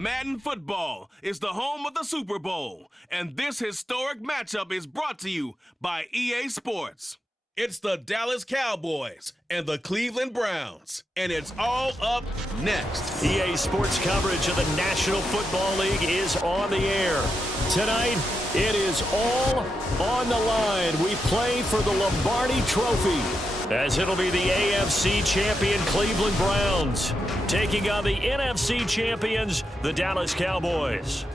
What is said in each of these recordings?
Madden football is the home of the Super Bowl, and this historic matchup is brought to you by EA Sports. It's the Dallas Cowboys and the Cleveland Browns, and it's all up next. EA Sports coverage of the National Football League is on the air. Tonight, it is all on the line. We play for the Lombardi Trophy, as it'll be the AFC champion Cleveland Browns taking on the NFC champions, the Dallas Cowboys.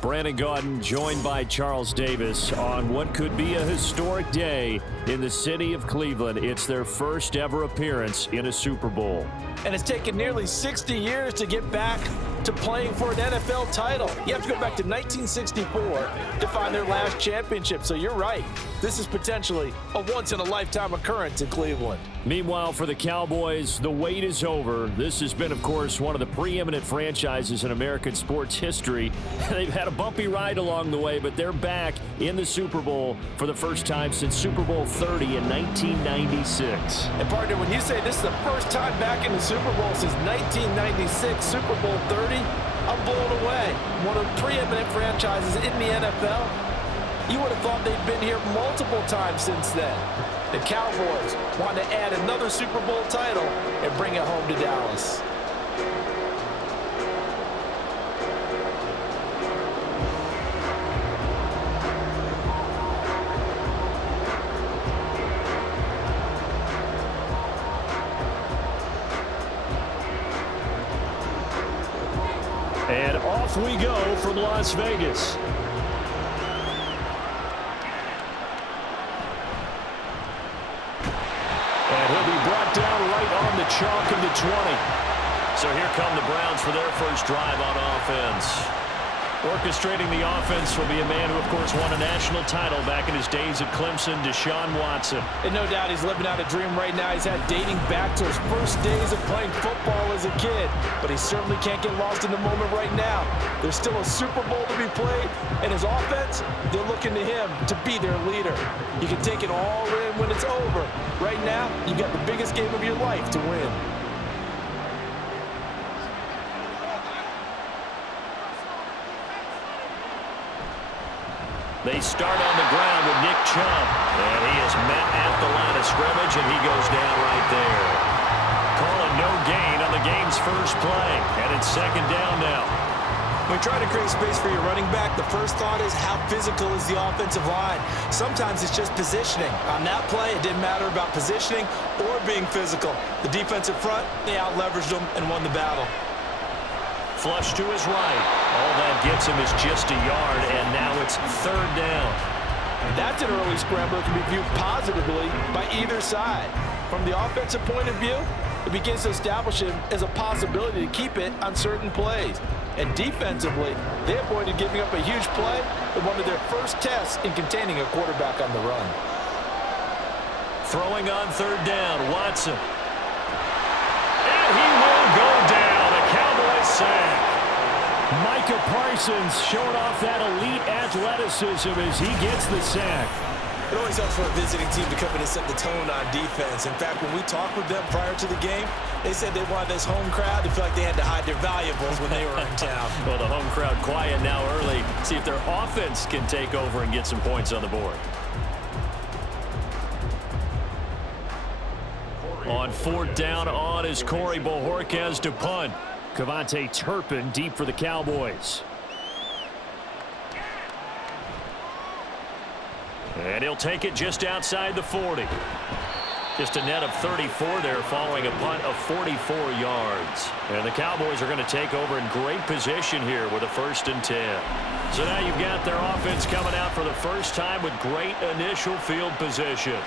Brandon Gaudin joined by Charles Davis on what could be a historic day in the city of Cleveland. It's their first ever appearance in a Super Bowl. And it's taken nearly 60 years to get back to playing for an NFL title. You have to go back to 1964 to find their last championship. So you're right. This is potentially a once-in-a-lifetime occurrence in Cleveland. Meanwhile, for the Cowboys, the wait is over. This has been, of course, one of the preeminent franchises in American sports history. They've had a bumpy ride along the way, but they're back in the Super Bowl for the first time since Super Bowl 30 in 1996. And partner, when you say this is the first time back in the Super Bowl since 1996, Super Bowl 30, I'm blown away. One of the preeminent franchises in the NFL. You would have thought they'd been here multiple times since then. The Cowboys want to add another Super Bowl title and bring it home to Dallas. And off we go from Las Vegas. And he'll be brought down right on the chalk of the 20. So here come the Browns for their first drive on offense. Orchestrating the offense will be a man who, of course, won a national title back in his days at Clemson, Deshaun Watson. And no doubt he's living out a dream right now. He's had dating back to his first days of playing football as a kid. But he certainly can't get lost in the moment right now. There's still a Super Bowl to be played, and his offense, they're looking to him to be their leader. You can take it all in when it's over. Right now, you've got the biggest game of your life to win. They start on the ground with Nick Chubb. And he is met at the line of scrimmage, and he goes down right there. Calling no gain on the game's first play. And it's second down now. When you're trying to create space for your running back, the first thought is how physical is the offensive line. Sometimes it's just positioning. On that play, it didn't matter about positioning or being physical. The defensive front, they out-leveraged them and won the battle. Flush to his right. All that gets him is just a yard, and now it's third down. That's an early scramble that can be viewed positively by either side. From the offensive point of view, it begins to establish him as a possibility to keep it on certain plays. And defensively, they avoided giving up a huge play in one of their first tests in containing a quarterback on the run. Throwing on third down, Watson. And he will go down. Cowboys sack. Micah Parsons showing off that elite athleticism as he gets the sack. It always helps for a visiting team to come in and set the tone on defense. In fact, when we talked with them prior to the game, they said they wanted this home crowd to feel like they had to hide their valuables when they were in town. Well, the home crowd quiet now early. See if their offense can take over and get some points on the board. On fourth down on is Corey Bojorquez to punt. Cavante Turpin deep for the Cowboys. And he'll take it just outside the 40. Just a net of 34 there following a punt of 44 yards. And the Cowboys are going to take over in great position here with a 1st and 10. So now you've got their offense coming out for the first time with great initial field position.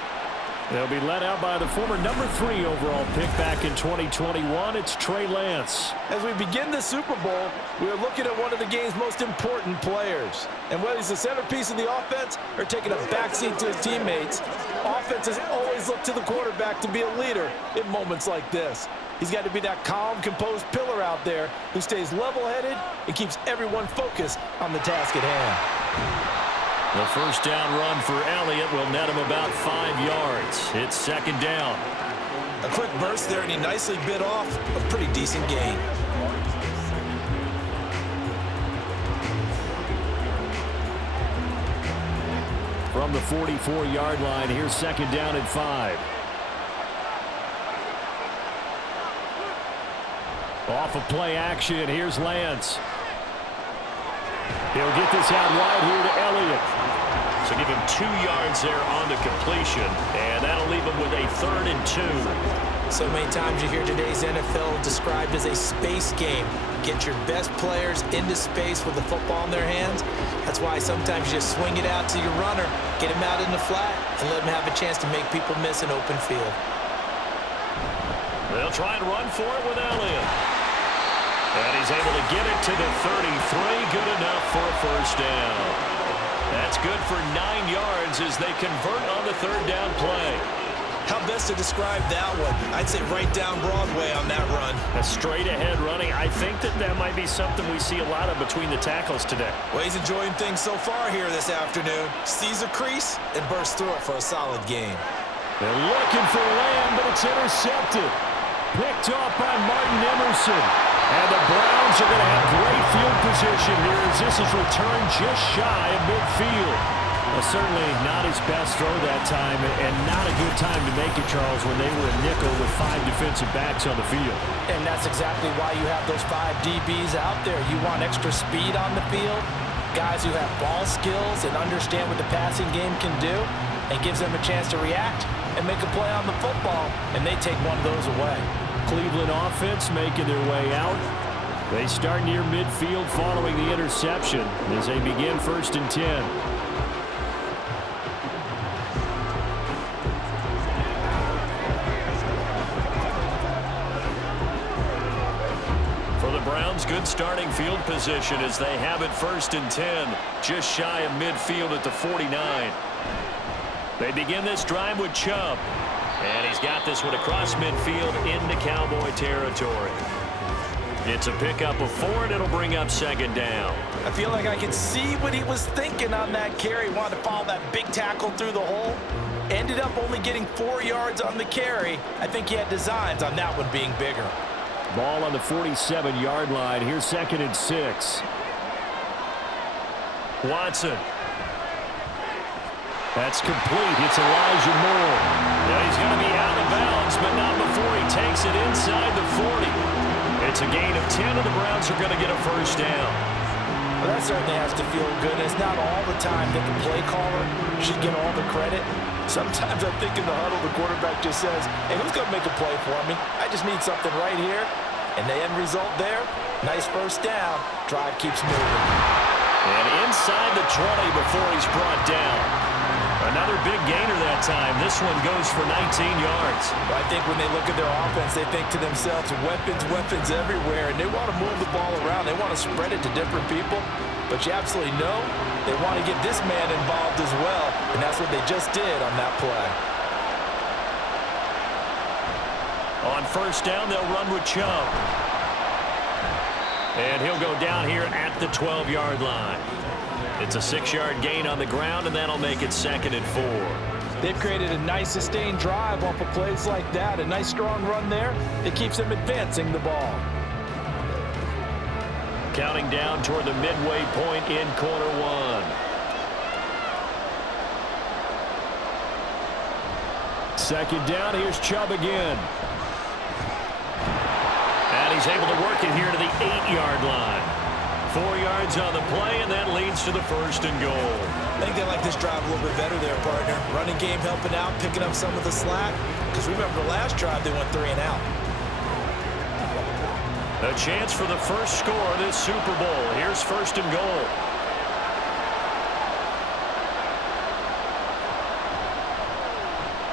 They'll be led out by the former number 3 overall pick back in 2021. It's Trey Lance. As we begin the Super Bowl, we are looking at one of the game's most important players. And whether he's the centerpiece of the offense or taking a backseat to his teammates, offenses always look to the quarterback to be a leader in moments like this. He's got to be that calm, composed pillar out there who stays level-headed and keeps everyone focused on the task at hand. The first down run for Elliott will net him about 5 yards. It's second down. A quick burst there, and he nicely bit off a pretty decent gain. from the 44-yard line. Here's 2nd down and 5. Off of play action, here's Lance. He'll get this out wide here to Elliott. So give him 2 yards there on the completion, and that'll leave him with a 3rd and 2. So many times you hear today's NFL described as a space game. Get your best players into space with the football in their hands. That's why sometimes you just swing it out to your runner, get him out in the flat, and let him have a chance to make people miss an open field. They'll try and run for it with Elliott. And he's able to get it to the 33. Good enough for a 1st down. That's good for 9 yards as they convert on the 3rd down play. How best to describe that one? I'd say right down Broadway on that run. A straight-ahead running. I think that might be something we see a lot of between the tackles today. Well, he's enjoying things so far here this afternoon. Sees a crease and bursts through it for a solid gain. They're looking for Lamb, but it's intercepted. Picked off by Martin Emerson. And the Browns are going to have great field position here as this is returned just shy of midfield. Well, certainly not his best throw that time, and not a good time to make it, Charles, when they were a nickel with 5 defensive backs on the field. And that's exactly why you have those 5 DBs out there. You want extra speed on the field, guys who have ball skills and understand what the passing game can do, and gives them a chance to react and make a play on the football, and they take one of those away. Cleveland offense making their way out. They start near midfield following the interception as they begin 1st and 10. Browns good starting field position as they have it 1st and 10, just shy of midfield at the 49. They begin this drive with Chubb, and he's got this one across midfield into Cowboy territory. It's a pickup of 4, and it'll bring up 2nd down. I feel like I can see what he was thinking on that carry. He wanted to follow that big tackle through the hole. Ended up only getting 4 yards on the carry. I think he had designs on that one being bigger. Ball on the 47-yard line. Here's 2nd and 6. Watson. That's complete. It's Elijah Moore. Yeah, he's going to be out of bounds, but not before he takes it inside the 40. It's a gain of 10, and the Browns are going to get a 1st down. Well, that certainly has to feel good. It's not all the time that the play caller should get all the credit. Sometimes I think in the huddle, the quarterback just says, hey, who's going to make a play for me? I just need something right here. And the end result there, nice 1st down. Drive keeps moving. And inside the 20 before he's brought down. Another big gainer that time. This one goes for 19 yards. Well, I think when they look at their offense, they think to themselves, weapons everywhere. And they want to move the ball around. They want to spread it to different people. But you absolutely know they want to get this man involved as well, and that's what they just did on that play. On 1st down, they'll run with Chubb. And he'll go down here at the 12-yard line. It's a 6-yard gain on the ground, and that'll make it 2nd and 4. They've created a nice sustained drive off of plays like that, a nice strong run there that keeps them advancing the ball. Counting down toward the midway point in quarter 1. 2nd down. Here's Chubb again. And he's able to work it here to the 8-yard line. 4 yards on the play, and that leads to the 1st and goal. I think they like this drive a little bit better there, partner. Running game helping out, picking up some of the slack. Because remember, the last drive, they went 3 and out. A chance for the first score of this Super Bowl. Here's 1st and goal.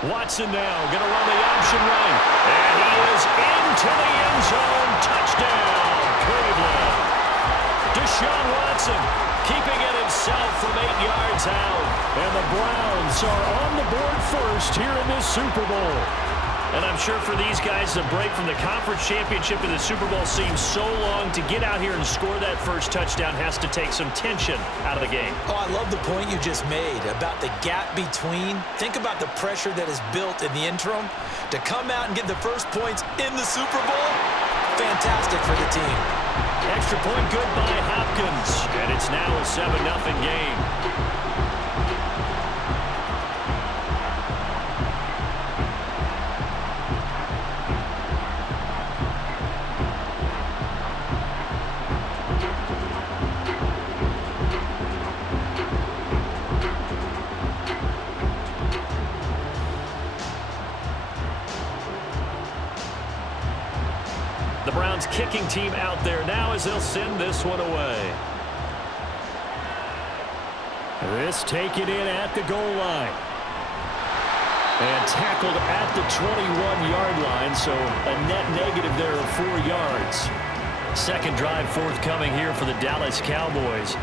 Watson now going to run the option right. And he is into the end zone. Touchdown, Cleveland. Deshaun Watson keeping it himself from 8 yards out. And the Browns are on the board first here in this Super Bowl. And I'm sure for these guys, the break from the conference championship to the Super Bowl seems so long. To get out here and score that first touchdown has to take some tension out of the game. Oh, I love the point you just made about the gap between. Think about the pressure that is built in the interim. To come out and get the first points in the Super Bowl, fantastic for the team. Extra point good by Hopkins. And it's now a 7-0 game. Browns kicking team out there now as they'll send this one away. This taken in at the goal line. And tackled at the 21-yard line, so a net negative there of 4 yards. Second drive forthcoming here for the Dallas Cowboys.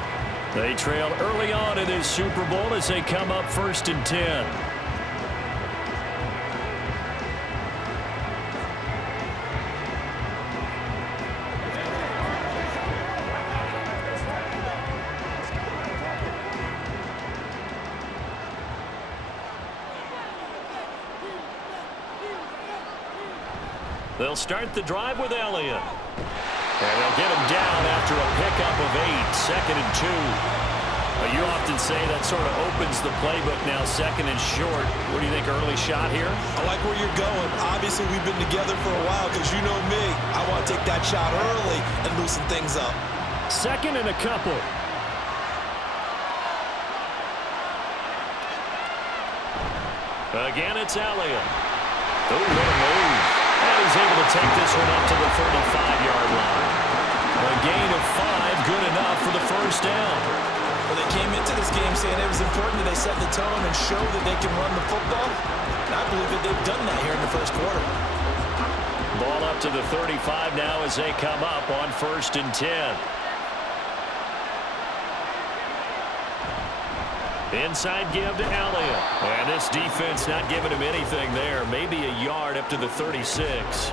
They trail early on in this Super Bowl as they come up 1st and 10. They'll start the drive with Elliott. And they'll get him down after a pickup of 8, 2nd and 2. You often say that sort of opens the playbook now, 2nd and short. What do you think, early shot here? I like where you're going. Obviously, we've been together for a while because you know me. I want to take that shot early and loosen things up. 2nd and a couple. Again, it's Elliott. Oh, what a move. And he's able to take this one up to the 35-yard line. A gain of 5, good enough for the first down. Well, they came into this game saying it was important that they set the tone and show that they can run the football. And I believe that they've done that here in the first quarter. Ball up to the 35 now as they come up on 1st and 10. Inside give to Elliott. And this defense not giving him anything there. Maybe a yard up to the 36.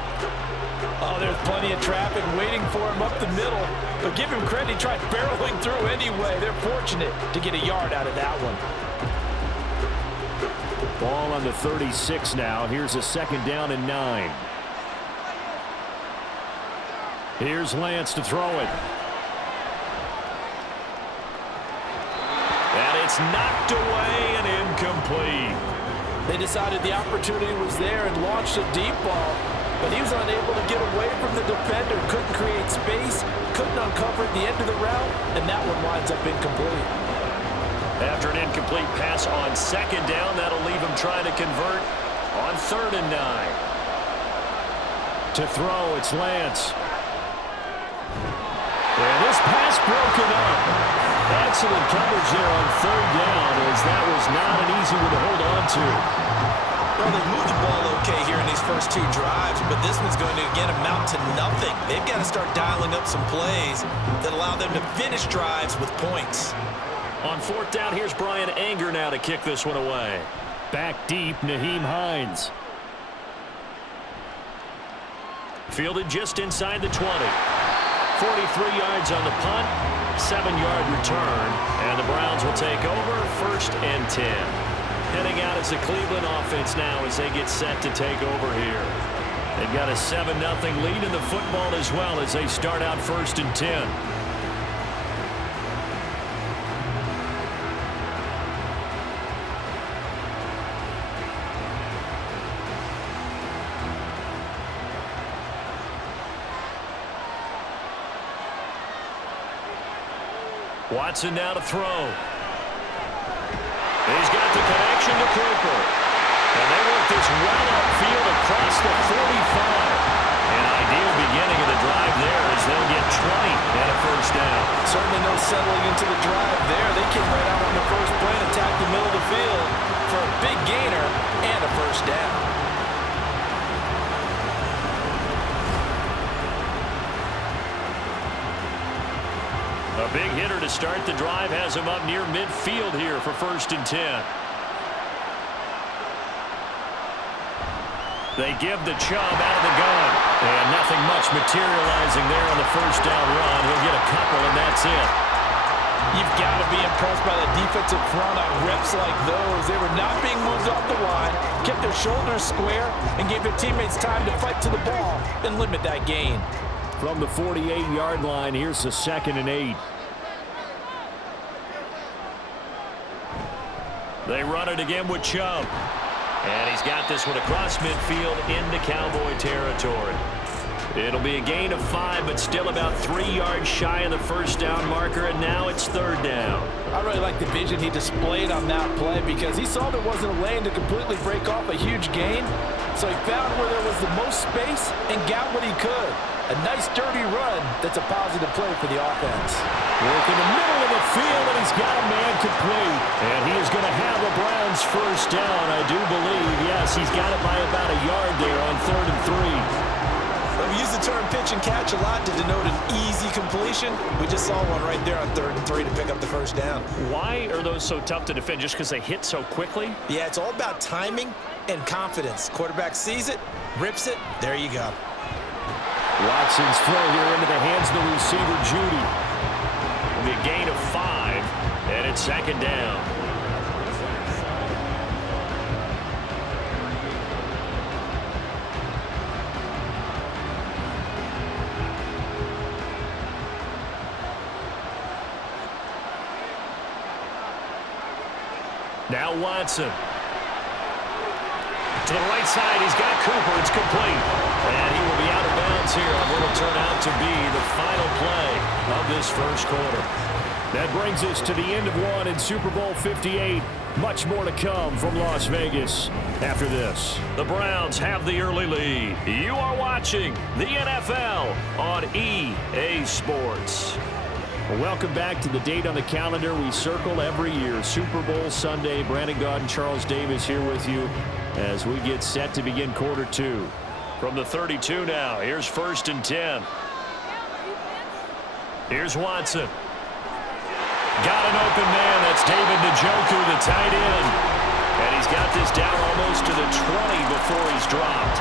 Oh, there's plenty of traffic waiting for him up the middle. But give him credit, he tried barreling through anyway. They're fortunate to get a yard out of that one. Ball on the 36 now. Here's a 2nd down and 9. Here's Lance to throw it. It's knocked away and incomplete. They decided the opportunity was there and launched a deep ball, but he was unable to get away from the defender, couldn't create space, couldn't uncover at the end of the route, and that one winds up incomplete. After an incomplete pass on 2nd down, that'll leave him trying to convert on 3rd and 9. To throw, it's Lance. And this pass broken up. Excellent coverage there on 3rd down, as that was not an easy one to hold on to. Well, they've moved the ball okay here in these first 2 drives, but this one's going to, again, amount to nothing. They've got to start dialing up some plays that allow them to finish drives with points. On 4th down, here's Brian Anger now to kick this one away. Back deep, Naheem Hines. Fielded just inside the 20. 43 yards on the punt. 7-yard return, and the Browns will take over 1st and 10. Heading out as the Cleveland offense now as they get set to take over here. They've got a 7-0 lead in the football as well as they start out 1st and 10. Watson now to throw. He's got the connection to Cooper. And they work this well upfield across the 45. An ideal beginning of the drive there as they'll get 20 and a first down. Certainly no settling into the drive there. They came right out on the first play and attacked the middle of the field for a big gainer and a first down. A big hitter to start the drive has him up near midfield here for 1st and 10. They give the Chubb out of the gun. And nothing much materializing there on the first down run. He'll get a couple, and that's it. You've got to be impressed by the defensive front on reps like those. They were not being moved off the line, kept their shoulders square, and gave their teammates time to fight to the ball and limit that gain. From the 48-yard line, here's the 2nd and 8. They run it again with Chubb. And he's got this one across midfield into Cowboy territory. It'll be a gain of 5, but still about 3 yards shy of the first down marker, and now it's 3rd down. I really like the vision he displayed on that play because he saw there wasn't a lane to completely break off a huge gain. So he found where there was the most space and got what he could. A nice, dirty run that's a positive play for the offense. Work in the middle of the field, and he's got a man complete. And he is going to have the Browns first down, I do believe. Yes, he's got it by about a yard there on 3rd and 3. We use the term pitch and catch a lot to denote an easy completion. We just saw one right there on 3rd and 3 to pick up the first down. Why are those so tough to defend? Just because they hit so quickly? Yeah, it's all about timing and confidence. Quarterback sees it, rips it, there you go. Watson's throw here into the hands of the receiver, Judy. It'll be a gain of 5, and it's 2nd down. Now Watson. To the right side, he's got Cooper. It's complete. And he will be out of bounds here on what will turn out to be the final play of this first quarter. That brings us to the end of one in Super Bowl 58. Much more to come from Las Vegas after this. The Browns have the early lead. You are watching the NFL on EA Sports. Welcome back to the date on the calendar we circle every year, Super Bowl Sunday. Brandon Gaudin, Charles Davis here with you as we get set to begin quarter 2. From the 32 now, here's 1st and 10. Here's Watson. Got an open man. That's David Njoku, the tight end. And he's got this down almost to the 20 before he's dropped.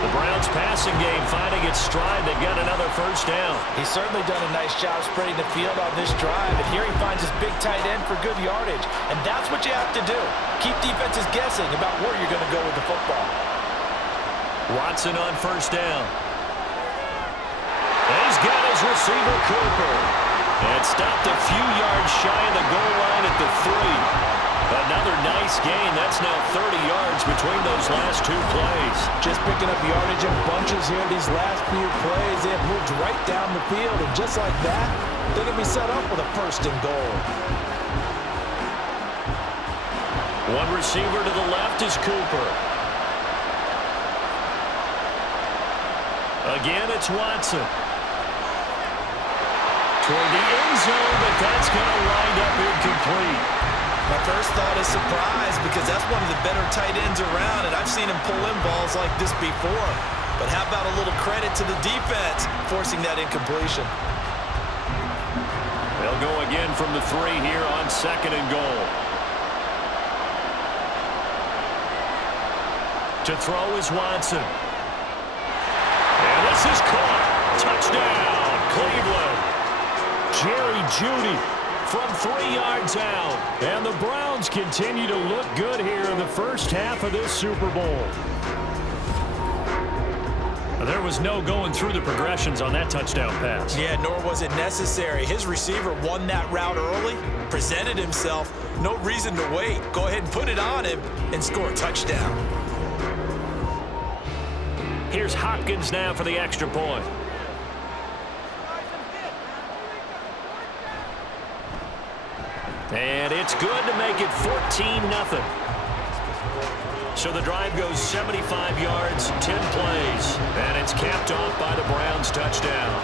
The Browns passing game finding its stride. They've got another first down. He's certainly done a nice job spreading the field on this drive. And here he finds his big tight end for good yardage. And that's what you have to do. Keep defenses guessing about where you're going to go with the football. Watson on first down. And he's got his receiver, Cooper. And stopped a few yards shy of the goal line at the 3. Another nice gain. That's now 30 yards between those last 2 plays. Just picking up yardage in bunches here these last few plays. They have moved right down the field. And just like that, they're going to be set up with a 1st and goal. One receiver to the left is Cooper. Again, it's Watson. Toward the end zone, but that's going to wind up incomplete. My first thought is surprise because that's one of the better tight ends around, and I've seen him pull in balls like this before. But how about a little credit to the defense forcing that incompletion? They'll go again from the 3 here on 2nd and goal. To throw is Watson. And this is caught. Touchdown, Cleveland. Jerry Jeudy from 3 yards out. And the Browns continue to look good here in the first half of this Super Bowl. There was no going through the progressions on that touchdown pass. Yeah, nor was it necessary. His receiver won that route early, presented himself. No reason to wait. Go ahead and put it on him and score a touchdown. Here's Hopkins now for the extra point. And it's good to make it 14-0. So the drive goes 75 yards, 10 plays, and it's capped off by the Browns touchdown.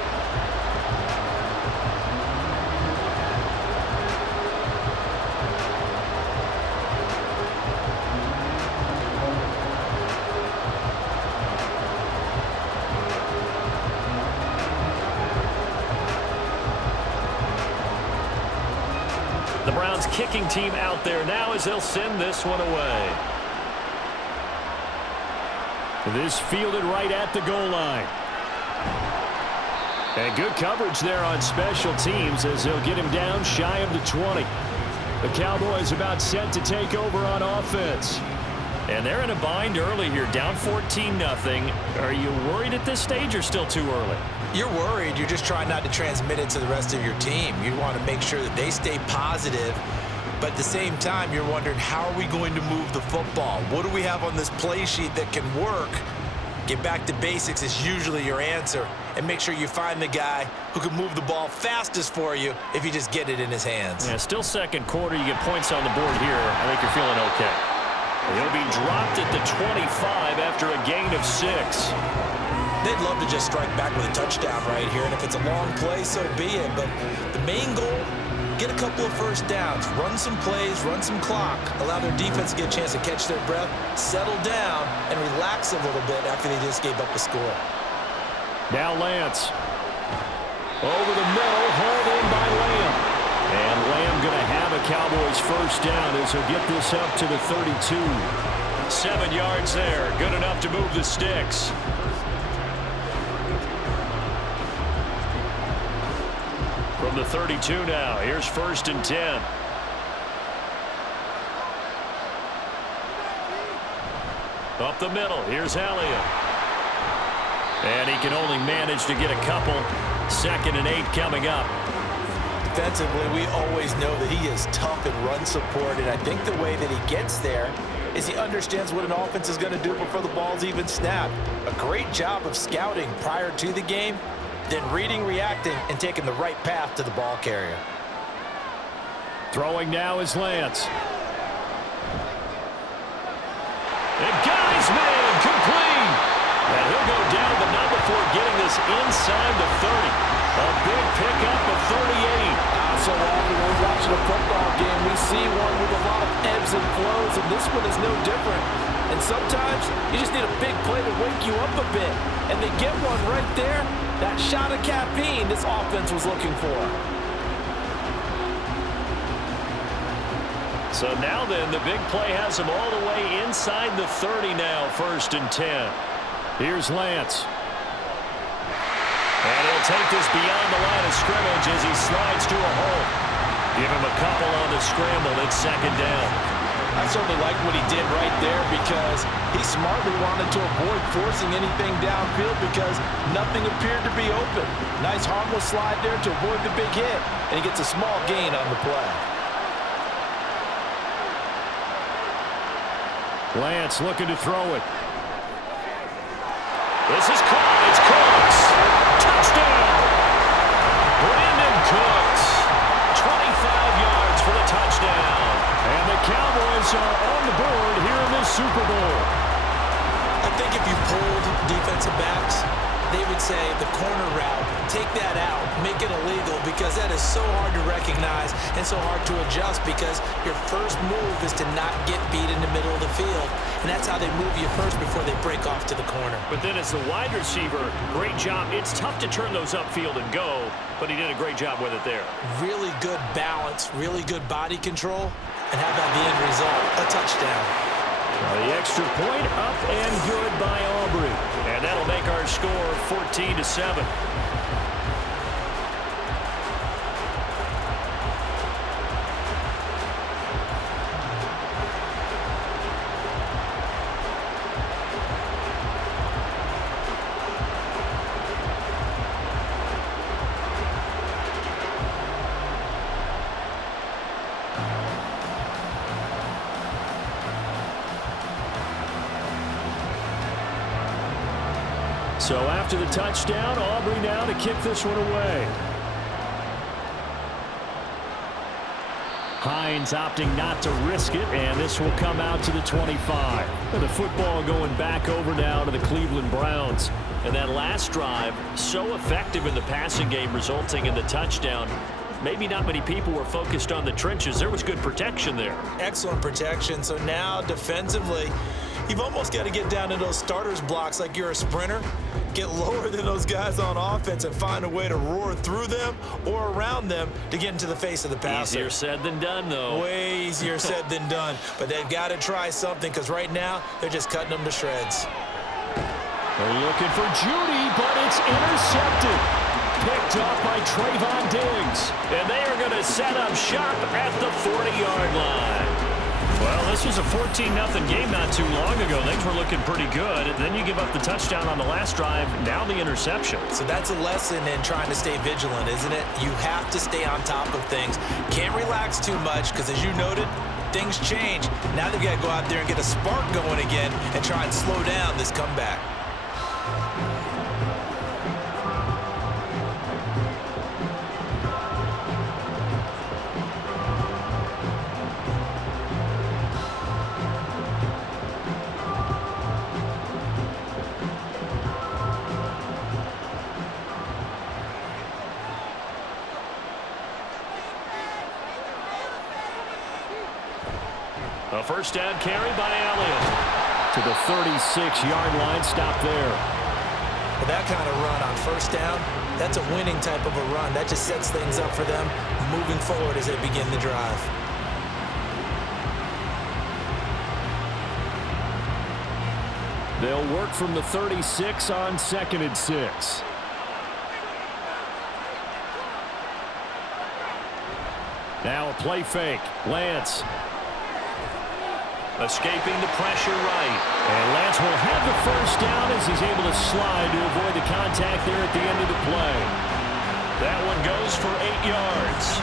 The Browns kicking team out there now as they'll send this one away. This fielded right at the goal line. And good coverage there on special teams as they'll get him down shy of the 20. The Cowboys about set to take over on offense. And they're in a bind early here, down 14-0. Are you worried at this stage or still too early? You're worried. You're just trying not to transmit it to the rest of your team. You want to make sure that they stay positive. But at the same time, you're wondering, how are we going to move the football? What do we have on this play sheet that can work? Get back to basics is usually your answer. And make sure you find the guy who can move the ball fastest for you if you just get it in his hands. Yeah, still second quarter. You get points on the board here. I think you're feeling okay. He'll be dropped at the 25 after a gain of 6. They'd love to just strike back with a touchdown right here, and if it's a long play, so be it. But the main goal, get a couple of first downs, run some plays, run some clock, allow their defense to get a chance to catch their breath, settle down, and relax a little bit after they just gave up a score. Now Lance. Over the middle, hauled in by Lamb. And Lamb going to have a Cowboys first down as he'll get this up to the 32. 7 yards there. Good enough to move the sticks. From the 32 now, here's 1st and 10. Up the middle, here's Elliott. And he can only manage to get a couple. 2nd and 8 coming up. Defensively, we always know that he is tough in run support, and I think the way that he gets there is he understands what an offense is going to do before the ball's even snapped. A great job of scouting prior to the game, then reading, reacting, and taking the right path to the ball carrier. Throwing now is Lance. And guys, man, complete. And he'll go down, but not before getting this inside the 30. A big pickup of 38. So often when we're watching a football game, we see one with a lot of ebbs and flows, and this one is no different. And sometimes you just need a big play to wake you up a bit. And they get one right there. That shot of caffeine this offense was looking for. So now then, the big play has him all the way inside the 30 now, 1st and 10. Here's Lance. And he'll take this beyond the line of scrimmage as he slides to a hole. Give him a couple on the scramble. It's 2nd down. I certainly like what he did right there because he smartly wanted to avoid forcing anything downfield because nothing appeared to be open. Nice harmless slide there to avoid the big hit, and he gets a small gain on the play. Lance looking to throw it. This is caught. It's Cooks. Touchdown. Brandon Cooks. 25 yards for the touchdown. And the Cowboys are on the board here in this Super Bowl. I think if you pulled defensive backs, they would say the corner route, take that out, make it illegal, because that is so hard to recognize and so hard to adjust because your first move is to not get beat in the middle of the field. And that's how they move you first before they break off to the corner. But then as the wide receiver, great job. It's tough to turn those upfield and go, but he did a great job with it there. Really good balance, really good body control. And how about the end result? A touchdown. The extra point up and good by Aubrey. And that'll make our score 14-7. So after the touchdown, Aubrey now to kick this one away. Hines opting not to risk it, and this will come out to the 25. And the football going back over now to the Cleveland Browns. And that last drive, so effective in the passing game, resulting in the touchdown. Maybe not many people were focused on the trenches. There was good protection there. Excellent protection. So now defensively, you've almost got to get down to those starters blocks like you're a sprinter. Get lower than those guys on offense and find a way to roar through them or around them to get into the face of the passer. Easier said than done, though. Way easier said than done. But they've got to try something because right now they're just cutting them to shreds. They're looking for Judy, but it's intercepted. Picked off by Trayvon Diggs. And they are going to set up shop at the 40-yard line. Well, this was a 14-0 game not too long ago. Things were looking pretty good. And then you give up the touchdown on the last drive. Now the interception. So that's a lesson in trying to stay vigilant, isn't it? You have to stay on top of things. Can't relax too much because, as you noted, things change. Now they've got to go out there and get a spark going again and try and slow down this comeback. A first down carry by Elliott. To the 36-yard line, stop there. Well, that kind of run on first down, that's a winning type of a run. That just sets things up for them moving forward as they begin the drive. They'll work from the 36 on 2nd and 6. Now a play fake. Lance. Escaping the pressure right. And Lance will have the first down as he's able to slide to avoid the contact there at the end of the play. That one goes for 8 yards.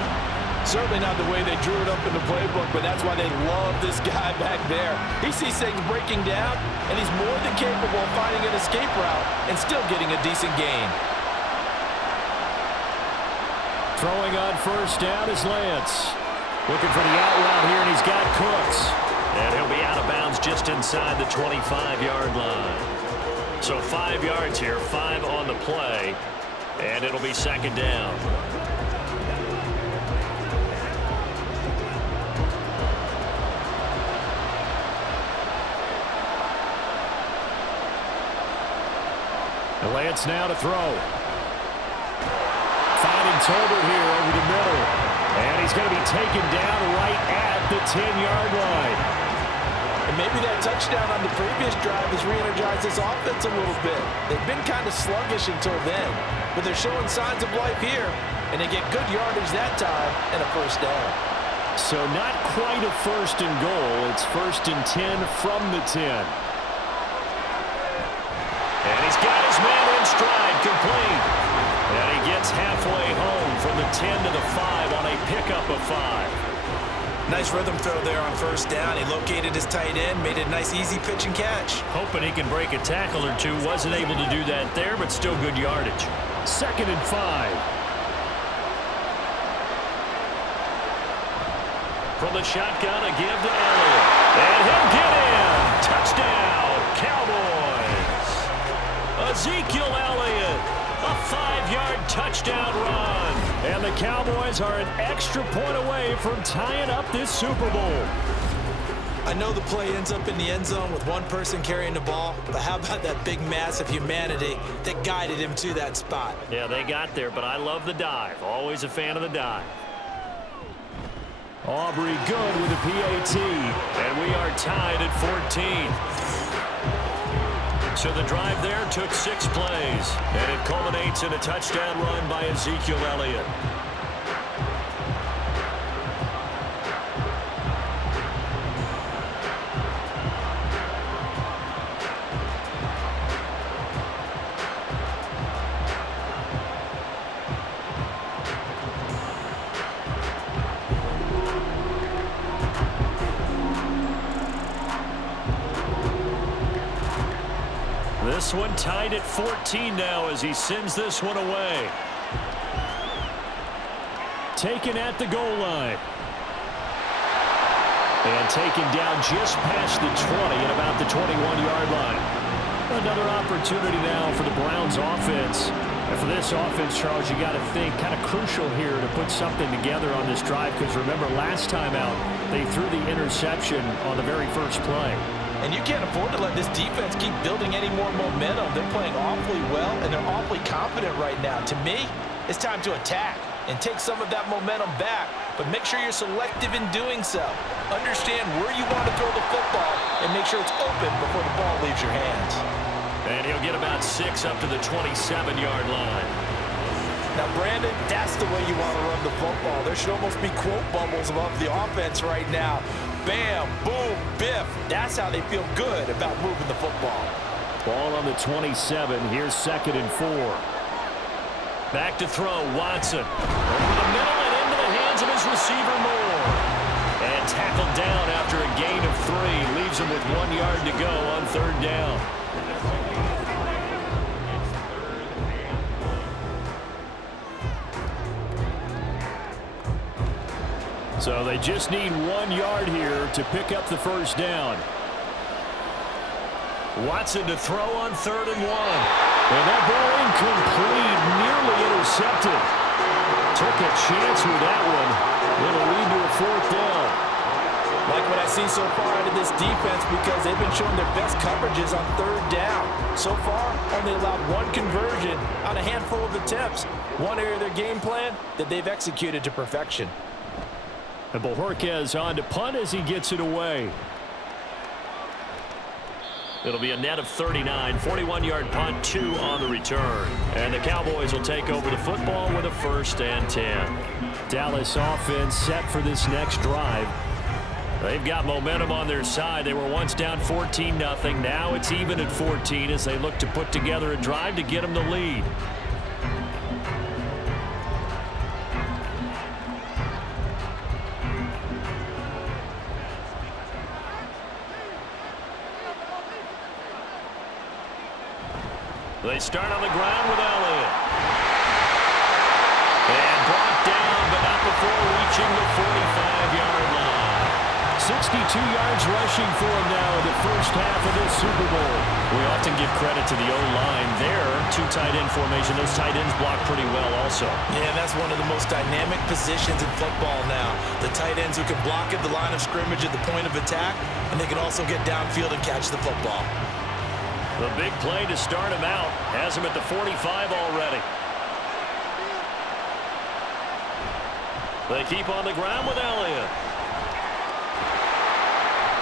Certainly not the way they drew it up in the playbook, but that's why they love this guy back there. He sees things breaking down, and he's more than capable of finding an escape route and still getting a decent gain. Throwing on first down is Lance. Looking for the out route here, and he's got Cooks. And he'll be out of bounds just inside the 25-yard line. So 5 yards here, 5 on the play, and it'll be second down. Lance now to throw. Finding Tolbert here over the middle. And he's going to be taken down right at the 10-yard line. And maybe that touchdown on the previous drive has re-energized this offense a little bit. They've been kind of sluggish until then, but they're showing signs of life here, and they get good yardage that time and a first down. So not quite a first and goal. It's 1st and 10 from the 10. And he's got his man in stride, complete. And he gets halfway home from the 10 to the 5 on a pickup of 5. Nice rhythm throw there on first down. He located his tight end, made it a nice easy pitch and catch. Hoping he can break a tackle or two. Wasn't able to do that there, but still good yardage. 2nd and 5. From the shotgun, a give to Elliott. And he'll get in. Touchdown, Cowboys. Ezekiel Elliott, a 5-yard touchdown run. And the Cowboys are an extra point away from tying up this Super Bowl. I know the play ends up in the end zone with one person carrying the ball, but how about that big mass of humanity that guided him to that spot? Yeah, they got there, but I love the dive. Always a fan of the dive. Aubrey good with a PAT. And we are tied at 14. So the drive there took 6 plays, and it culminates in a touchdown run by Ezekiel Elliott. This one tied at 14 now as he sends this one away. Taken at the goal line. And taken down just past the 20 at about the 21-yard line. Another opportunity now for the Browns offense. And for this offense, Charles, you got to think kind of crucial here to put something together on this drive, because remember last time out they threw the interception on the very first play. And you can't afford to let this defense keep building any more momentum. They're playing awfully well, and they're awfully confident right now. To me, it's time to attack and take some of that momentum back, but make sure you're selective in doing so. Understand where you want to throw the football and make sure it's open before the ball leaves your hands. And he'll get about 6 up to the 27-yard line. Now, Brandon, that's the way you want to run the football. There should almost be quote bubbles above the offense right now. Bam, boom, biff. That's how they feel good about moving the football. Ball on the 27. Here's 2nd and 4. Back to throw, Watson. Over the middle and into the hands of his receiver, Moore. And tackled down after a gain of 3. Leaves him with 1 yard to go on 3rd down. So they just need 1 yard here to pick up the first down. Watson to throw on 3rd and 1. And that ball incomplete, nearly intercepted. Took a chance with that one. It'll lead to a 4th down. Like what I've seen so far out of this defense because they've been showing their best coverages on third down. So far, only allowed one conversion on a handful of attempts. One area of their game plan that they've executed to perfection. And Bojorquez on to punt as he gets it away. It'll be a net of 39, 41-yard punt, 2 on the return. And the Cowboys will take over the football with a 1st and 10. Dallas offense set for this next drive. They've got momentum on their side. They were once down 14-0. Now it's even at 14 as they look to put together a drive to get them the lead. They start on the ground with Elliott. And brought down, but not before reaching the 45-yard line. 62 yards rushing for him now in the first half of this Super Bowl. We often give credit to the O-line there. 2 tight end formation. Those tight ends block pretty well also. Yeah, that's one of the most dynamic positions in football now. The tight ends who can block at the line of scrimmage at the point of attack, and they can also get downfield and catch the football. The big play to start him out has him at the 45 already. They keep on the ground with Elliott.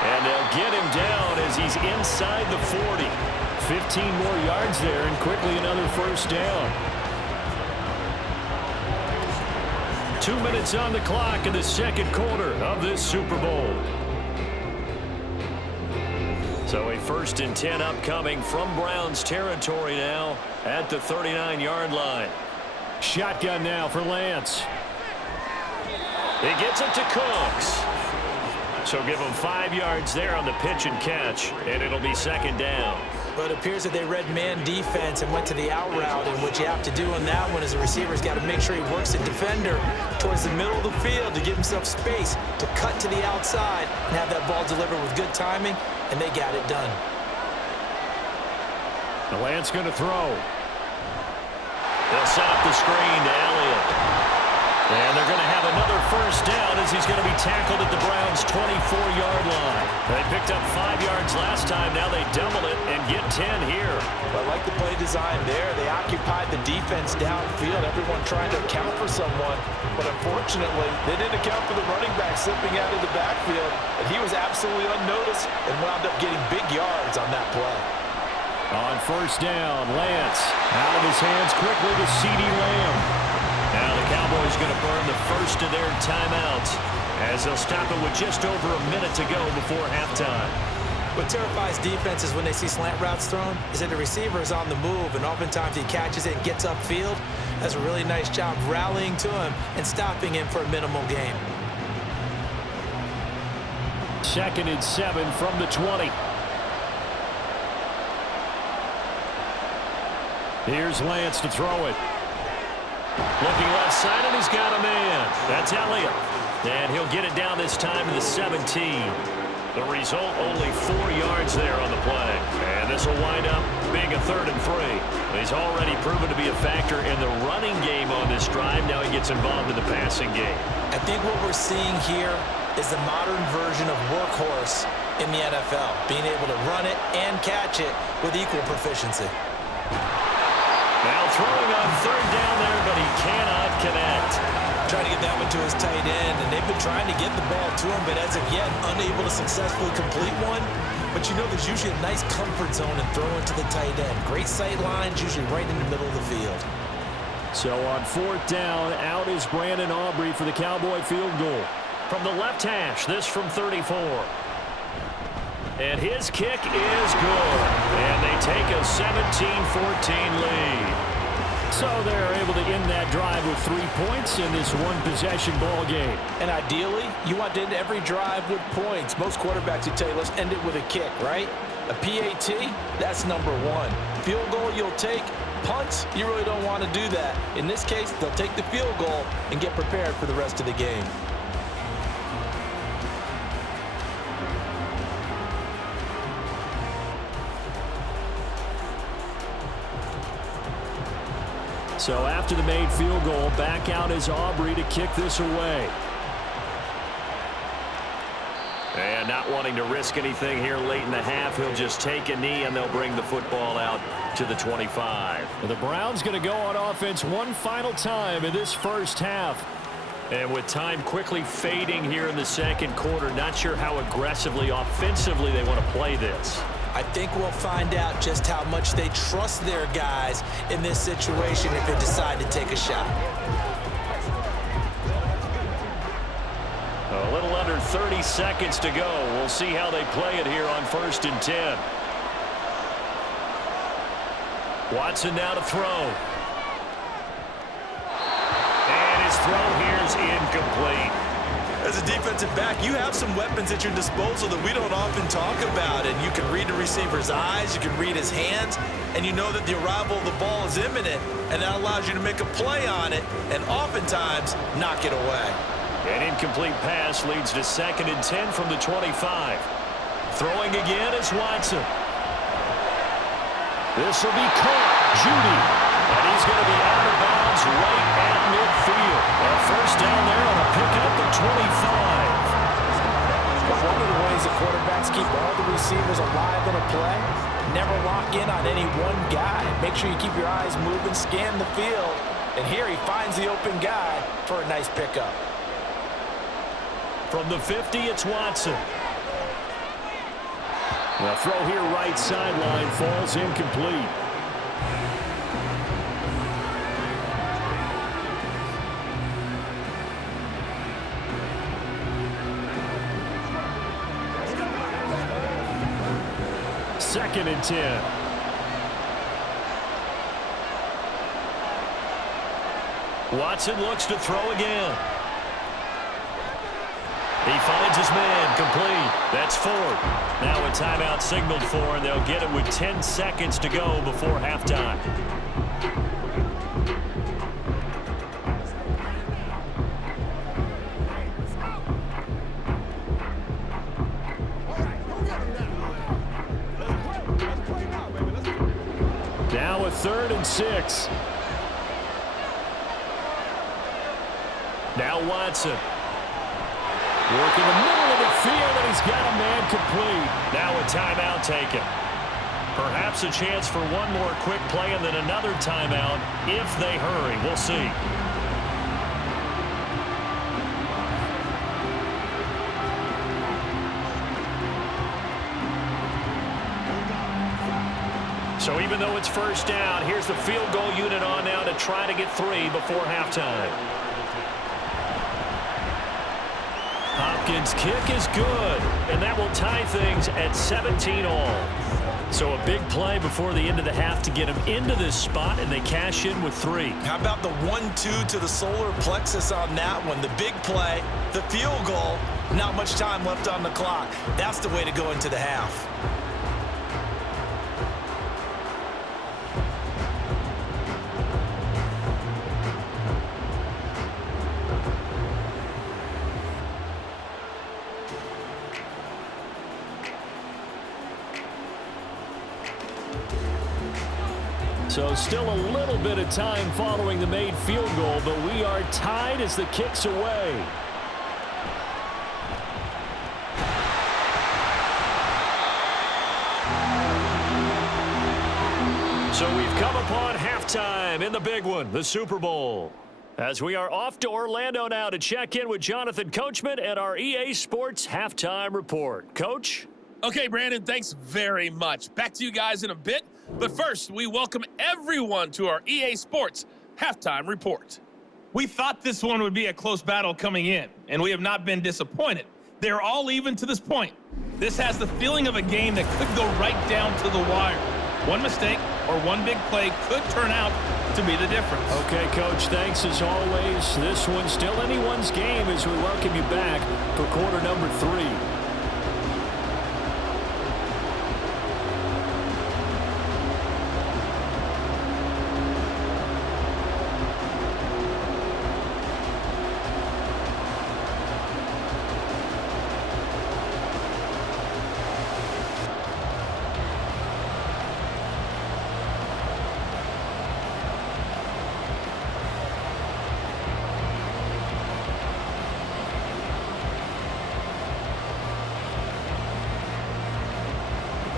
And they'll get him down as he's inside the 40. 15 more yards there and quickly another first down. 2 minutes on the clock in the second quarter of this Super Bowl. So a 1st and 10 upcoming from Browns territory now at the 39-yard line. Shotgun now for Lance. He gets it to Cooks. So give him 5 yards there on the pitch and catch, and it'll be 2nd down. But it appears that they read man defense and went to the out route, and what you have to do on that one is the receiver's got to make sure he works the defender towards the middle of the field to give himself space to cut to the outside and have that ball delivered with good timing, and they got it done. The Lance going to throw. They'll set up the screen to Elliott. And they're going to have another first down as he's going to be tackled at the Browns' 24-yard line. They picked up 5 yards last time. Now they double it and get 10 here. I like the play design there. They occupied the defense downfield, everyone trying to account for someone. But unfortunately, they didn't account for the running back slipping out of the backfield. And he was absolutely unnoticed and wound up getting big yards on that play. On first down, Lance out of his hands quickly to CeeDee Lamb. Now the Cowboys going to burn the first of their timeouts as they'll stop it with just over a minute to go before halftime. What terrifies defenses when they see slant routes thrown is that the receiver is on the move, and oftentimes he catches it and gets upfield. Does a really nice job rallying to him and stopping him for a minimal gain. 2nd and 7 from the 20. Here's Lance to throw it. Looking left side, and he's got a man. That's Elliott. And he'll get it down this time to the 17. The result, only 4 yards there on the play. And this will wind up being a 3rd and 3. He's already proven to be a factor in the running game on this drive. Now he gets involved in the passing game. I think what we're seeing here is the modern version of workhorse in the NFL, being able to run it and catch it with equal proficiency. Now throwing on 3rd down there, but he cannot connect. Trying to get that one to his tight end, and they've been trying to get the ball to him, but as of yet, unable to successfully complete one. But you know there's usually a nice comfort zone in throwing to the tight end. Great sight lines, usually right in the middle of the field. So on 4th down, out is Brandon Aubrey for the Cowboy field goal. From the left hash, this from 34. And his kick is good. And they take a 17-14 lead. So they're able to end that drive with 3 points in this one-possession ball game. And ideally, you want to end every drive with points. Most quarterbacks would tell you, let's end it with a kick, right? A PAT, that's number 1. Field goal you'll take. Punts, you really don't want to do that. In this case, they'll take the field goal and get prepared for the rest of the game. So after the made field goal, back out is Aubrey to kick this away. And not wanting to risk anything here late in the half, he'll just take a knee and they'll bring the football out to the 25. Well, the Browns going to go on offense one final time in this first half. And with time quickly fading here in the second quarter, not sure how aggressively, offensively they want to play this. I think we'll find out just how much they trust their guys in this situation if they decide to take a shot. A little under 30 seconds to go. We'll see how they play it here on 1st and 10. Watson now to throw. And his throw here is incomplete. As a defensive back, you have some weapons at your disposal that we don't often talk about. And you can read the receiver's eyes, you can read his hands, and you know that the arrival of the ball is imminent, and that allows you to make a play on it and oftentimes knock it away. An incomplete pass leads to 2nd and 10 from the 25. Throwing again is Watson. This will be caught. Judy. And he's going to be out of bounds right at midfield. A first down there on a pickup at 25. One of the ways the quarterbacks keep all the receivers alive in a play, never lock in on any one guy. Make sure you keep your eyes moving, scan the field, and here he finds the open guy for a nice pickup. From the 50, it's Watson. The throw here right sideline falls incomplete. Second and 10. Watson looks to throw again. He finds his man, complete. That's 4. Now a timeout signaled for, and they'll get it with 10 seconds to go before halftime. Now a 3rd and 6. Now Watson. Working the middle of the field, and he's got a man complete. Now a timeout taken. Perhaps a chance for one more quick play and then another timeout if they hurry. We'll see. So even though it's first down, here's the field goal unit on now to try to get 3 before halftime. Hopkins' kick is good, and that will tie things at 17 all. So a big play before the end of the half to get them into this spot, and they cash in with 3. How about the 1-2 to the solar plexus on that one? The big play, the field goal, not much time left on the clock. That's the way to go into the half. So still a little bit of time following the made field goal, but we are tied as the kick's away. So we've come upon halftime in the big one, the Super Bowl. As we are off to Orlando now to check in with Jonathan Coachman and our EA Sports Halftime Report. Coach? Okay, Brandon, thanks very much. Back to you guys in a bit. But first, we welcome everyone to our EA Sports Halftime Report. We thought this one would be a close battle coming in, and we have not been disappointed. They're all even to this point. This has the feeling of a game that could go right down to the wire. One mistake or one big play could turn out to be the difference. Okay, Coach, thanks as always. This one's still anyone's game as we welcome you back for quarter number 3.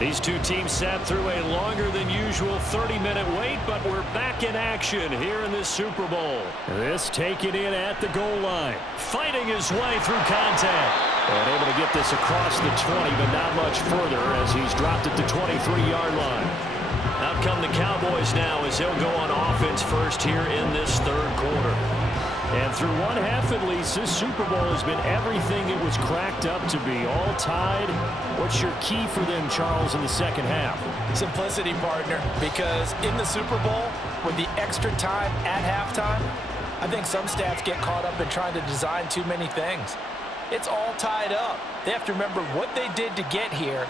These two teams sat through a longer than usual 30-minute wait, but we're back in action here in this Super Bowl. This taken in at the goal line. Fighting his way through contact. And able to get this across the 20, but not much further as he's dropped at the 23-yard line. Out come the Cowboys now as they'll go on offense first here in this third quarter. And through one half at least, this Super Bowl has been everything it was cracked up to be. All tied. What's your key for them, Charles, in the second half? Simplicity, partner, because in the Super Bowl, with the extra time at halftime, I think some staffs get caught up in trying to design too many things. It's all tied up. They have to remember what they did to get here,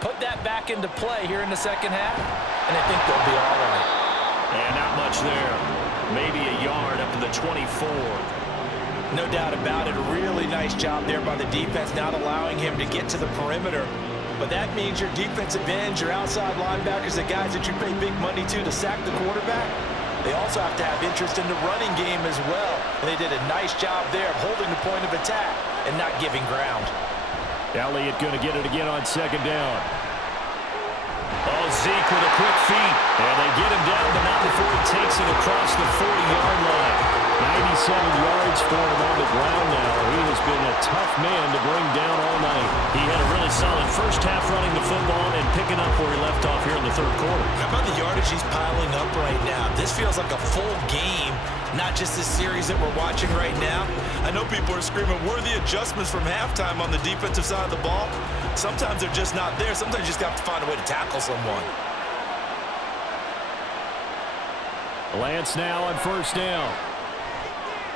put that back into play here in the second half, and I think they'll be all right. And not much there. Maybe a yard up to the 24. No doubt about it. A really nice job there by the defense, not allowing him to get to the perimeter. But that means your defensive ends, your outside linebackers, the guys that you pay big money to sack the quarterback, they also have to have interest in the running game as well. And they did a nice job there of holding the point of attack and not giving ground. Elliott going to get it again on second down. Oh, Zeke with a quick feed. And they get him down, but not before he takes it across the 40-yard line. 97 yards for him on the ground now. He has been a tough man to bring down all night. He had a really solid first half running the football and picking up where he left off here in the third quarter. How about the yardage he's piling up right now? This feels like a full game, not just this series that we're watching right now. I know people are screaming worthy adjustments from halftime on the defensive side of the ball. Sometimes they're just not there. Sometimes you just have to find a way to tackle someone. Lance now on first down.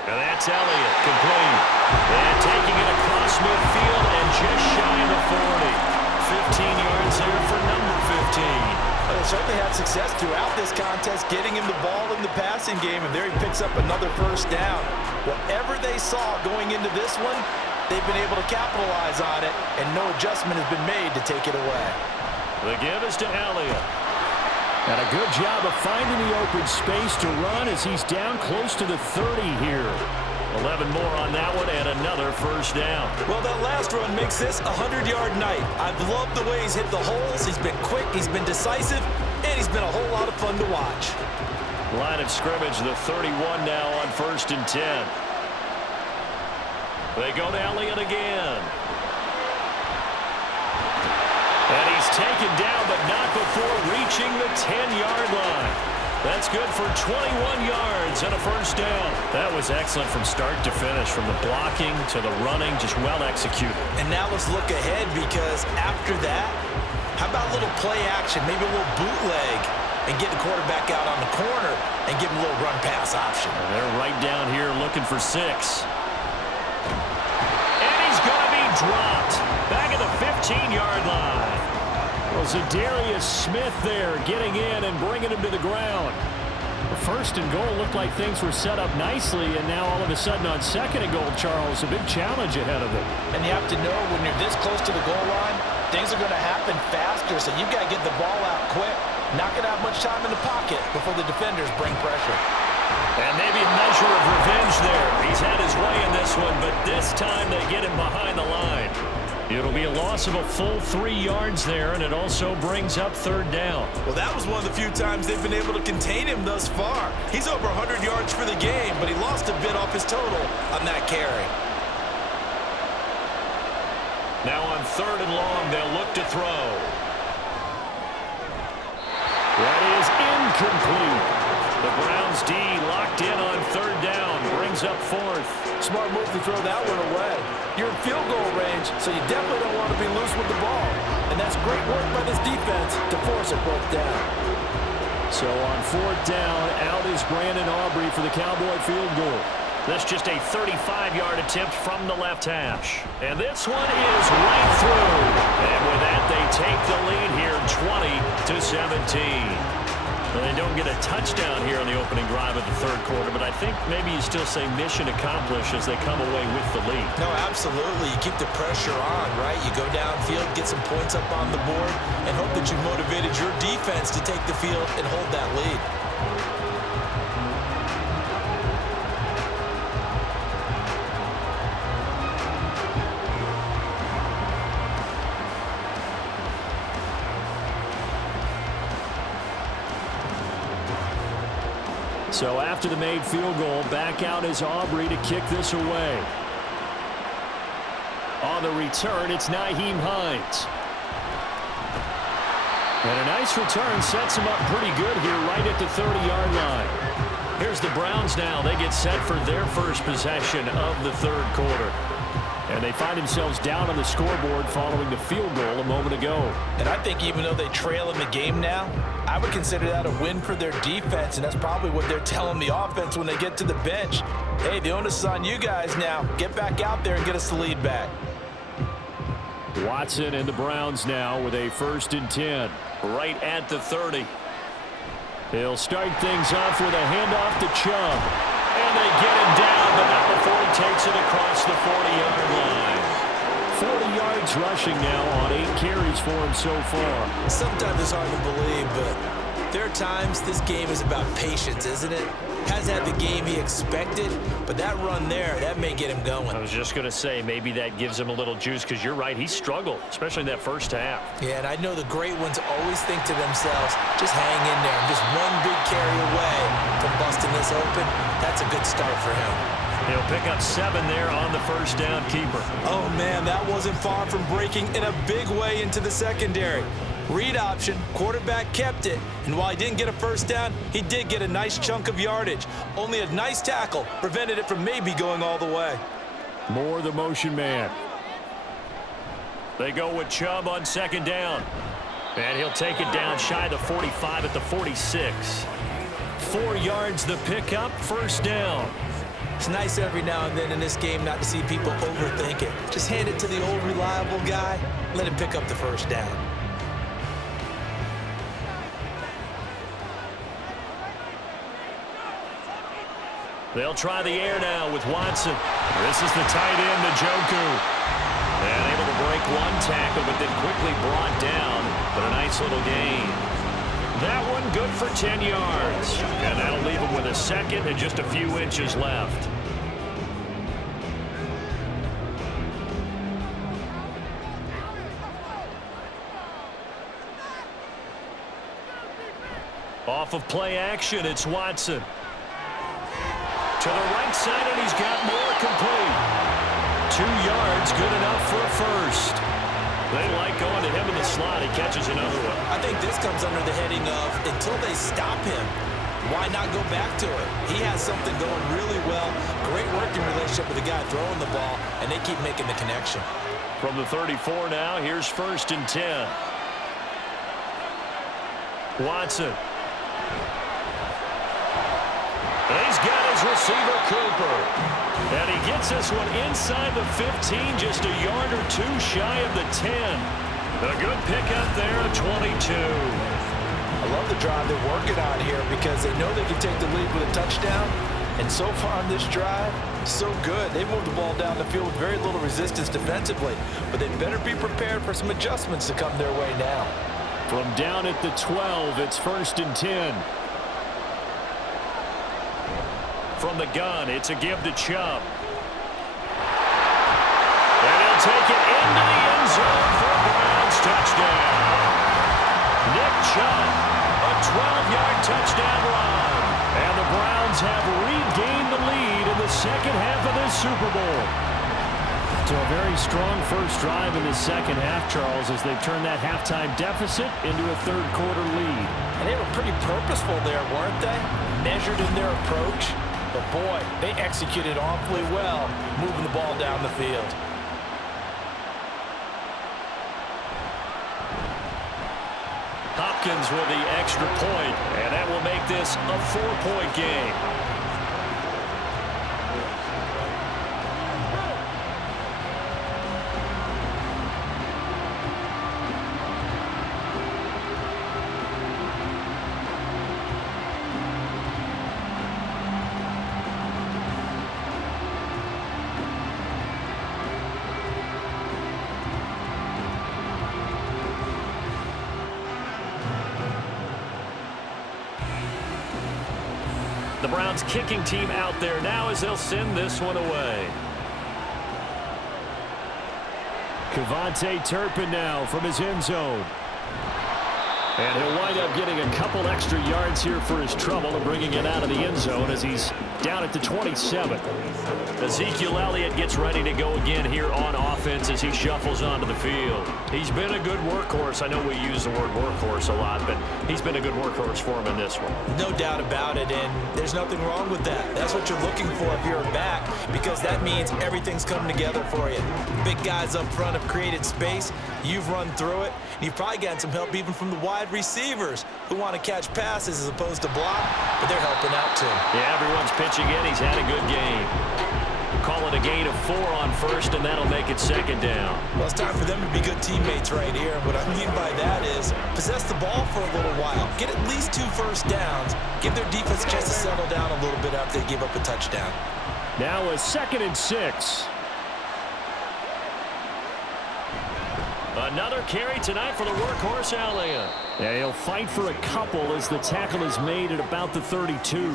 And that's Elliott, complete. And taking it across midfield and just shy of the 40. 15 yards there for number 15. Well, they certainly had success throughout this contest, getting him the ball in the passing game, and there he picks up another first down. Whatever they saw going into this one, they've been able to capitalize on it, and no adjustment has been made to take it away. The give is to Elliott. And a good job of finding the open space to run as he's down close to the 30 here. 11 more on that one and another first down. Well, that last run makes this a 100-yard night. I've loved the way he's hit the holes. He's been quick, he's been decisive, and he's been a whole lot of fun to watch. Line of scrimmage, the 31 now on 1st and 10. They go to Elliott again. And he's taken down, but not before reaching the 10-yard line. That's good for 21 yards and a first down. That was excellent from start to finish, from the blocking to the running, just well executed. And now let's look ahead, because after that, how about a little play action, maybe a little bootleg, and get the quarterback out on the corner and give him a little run-pass option. And they're right down here looking for 6. And he's going to be dropped back at the 15-yard line. Well, Zadarius Smith there getting in and bringing him to the ground. The first and goal looked like things were set up nicely, and now all of a sudden on second and goal, Charles, a big challenge ahead of him. And you have to know when you're this close to the goal line, things are going to happen faster, so you've got to get the ball out quick. Not going to have much time in the pocket before the defenders bring pressure. And maybe a measure of revenge there. He's had his way in this one, but this time they get him behind the line. It'll be a loss of a full 3 yards there, and it also brings up third down. Well, that was one of the few times they've been able to contain him thus far. He's over 100 yards for the game, but he lost a bit off his total on that carry. Now on 3rd and long, they'll look to throw. That is incomplete. The Browns D locked in on 3rd down, brings up 4th. Smart move to throw that one away. You're in field goal range, so you definitely don't want to be loose with the ball. And that's great work by this defense to force it both down. So on 4th down, out is Brandon Aubrey for the Cowboy field goal. That's just a 35-yard attempt from the left hash. And this one is right through. And with that, they take the lead here 20-17. They don't get a touchdown here on the opening drive of the third quarter, but I think maybe you still say mission accomplished as they come away with the lead. No, absolutely. You keep the pressure on, right? You go downfield, get some points up on the board, and hope that you motivated your defense to take the field and hold that lead. So after the made field goal, back out is Aubrey to kick this away. On the return, it's Nyheim Hines. And a nice return sets him up pretty good here right at the 30-yard line. Here's the Browns now. They get set for their first possession of the third quarter. And they find themselves down on the scoreboard following the field goal a moment ago. And I think even though they trail in the game now, I would consider that a win for their defense, and that's probably what they're telling the offense when they get to the bench. Hey, the onus is on you guys now. Get back out there and get us the lead back. Watson and the Browns now with a 1st and 10. Right at the 30. He'll start things off with a handoff to Chubb. And they get him down, but not before he takes it across the 40-yard line. 40 yards rushing now on 8 carries for him so far. Sometimes it's hard to believe, but there are times this game is about patience, isn't it? Hasn't had the game he expected, but that run there, that may get him going. I was just going to say, maybe that gives him a little juice, because you're right, he struggled, especially in that first half. Yeah, and I know the great ones always think to themselves, just hang in there. I'm just one big carry away from busting this open. That's a good start for him. He'll pick up 7 there on the first down keeper. Oh, man, that wasn't far from breaking in a big way into the secondary. Read option, quarterback kept it, and while he didn't get a first down, he did get a nice chunk of yardage. Only a nice tackle prevented it from maybe going all the way. More the motion man. They go with Chubb on 2nd down. And he'll take it down shy of the 45 at the 46. 4 yards the pickup, 1st down. It's nice every now and then in this game not to see people overthink it. Just hand it to the old reliable guy, let him pick up the 1st down. They'll try the air now with Watson. This is the tight end, Njoku. And able to break 1 tackle, but then quickly brought down. But a nice little gain. That one good for 10 yards. And that'll leave him with a 2nd and just a few inches left. Off of play action, it's Watson. To the right side, and he's got more complete. 2 yards, good enough for a 1st. They like going to him in the slot. He catches another one. I think this comes under the heading of until they stop him, why not go back to it? He has something going really well. Great working relationship with the guy throwing the ball, and they keep making the connection. From the 34 now, here's 1st and 10. Watson. He's got his receiver, Cooper. And he gets this one inside the 15, just a yard or 2 shy of the 10. A good pickup there, a 22. I love the drive they're working on here because they know they can take the lead with a touchdown. And so far on this drive, so good. They moved the ball down the field with very little resistance defensively. But they better be prepared for some adjustments to come their way now. From down at the 12, it's 1st and 10. From the gun, it's a give to Chubb. And he'll take it into the end zone for a Browns touchdown. Nick Chubb, a 12-yard touchdown run. And the Browns have regained the lead in the 2nd half of this Super Bowl. So a very strong first drive in the 2nd half, Charles, as they've turned that halftime deficit into a 3rd quarter lead. And they were pretty purposeful there, weren't they? Measured in their approach. But boy, they executed awfully well, moving the ball down the field. Hopkins with the extra point, and that will make this a 4-point game. The Browns kicking team out there now as they'll send this one away. Kevontae Turpin now from his end zone. And he'll wind up getting a couple couple extra yards here for his trouble and bringing it out of the end zone as he's down at the 27. Ezekiel Elliott gets ready to go again here on offense as he shuffles onto the field. He's been a good workhorse. I know we use the word workhorse a lot, but he's been a good workhorse for him in this one. No doubt about it, and there's nothing wrong with that. That's what you're looking for if you're a back, because that means everything's coming together for you. Big guys up front have created space. You've run through it. You've probably gotten some help even from the wide receivers who want to catch passes as opposed to block, but they're helping out too. Yeah, everyone's pitching in. He's had a good game. Call it a gain of 4 on first, and that'll make it second down. Well, it's time for them to be good teammates right here. And what I mean by that is possess the ball for a little while. Get at least 2 first downs. Give their defense a chance to settle down a little bit after they give up a touchdown. Now a 2nd and 6. Another carry tonight for the workhorse, Elliott. Yeah, he'll fight for a couple as the tackle is made at about the 32.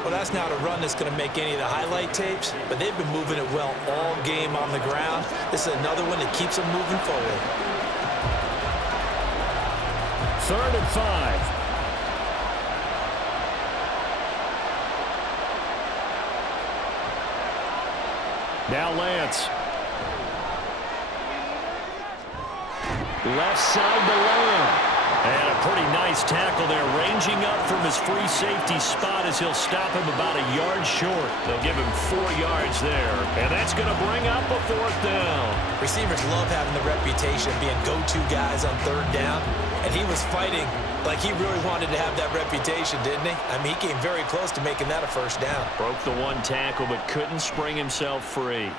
Well, that's not a run that's going to make any of the highlight tapes, but they've been moving it well all game on the ground. This is another one that keeps them moving forward. 3rd and 5. Now Lance. Left side to Lamb. And a pretty nice tackle there, ranging up from his free safety spot as he'll stop him about a yard short. They'll give him 4 yards there, and that's going to bring up a 4th down. Receivers love having the reputation of being go-to guys on 3rd down, and he was fighting like he really wanted to have that reputation, didn't he? I mean, he came very close to making that a 1st down. Broke the 1 tackle, but couldn't spring himself free.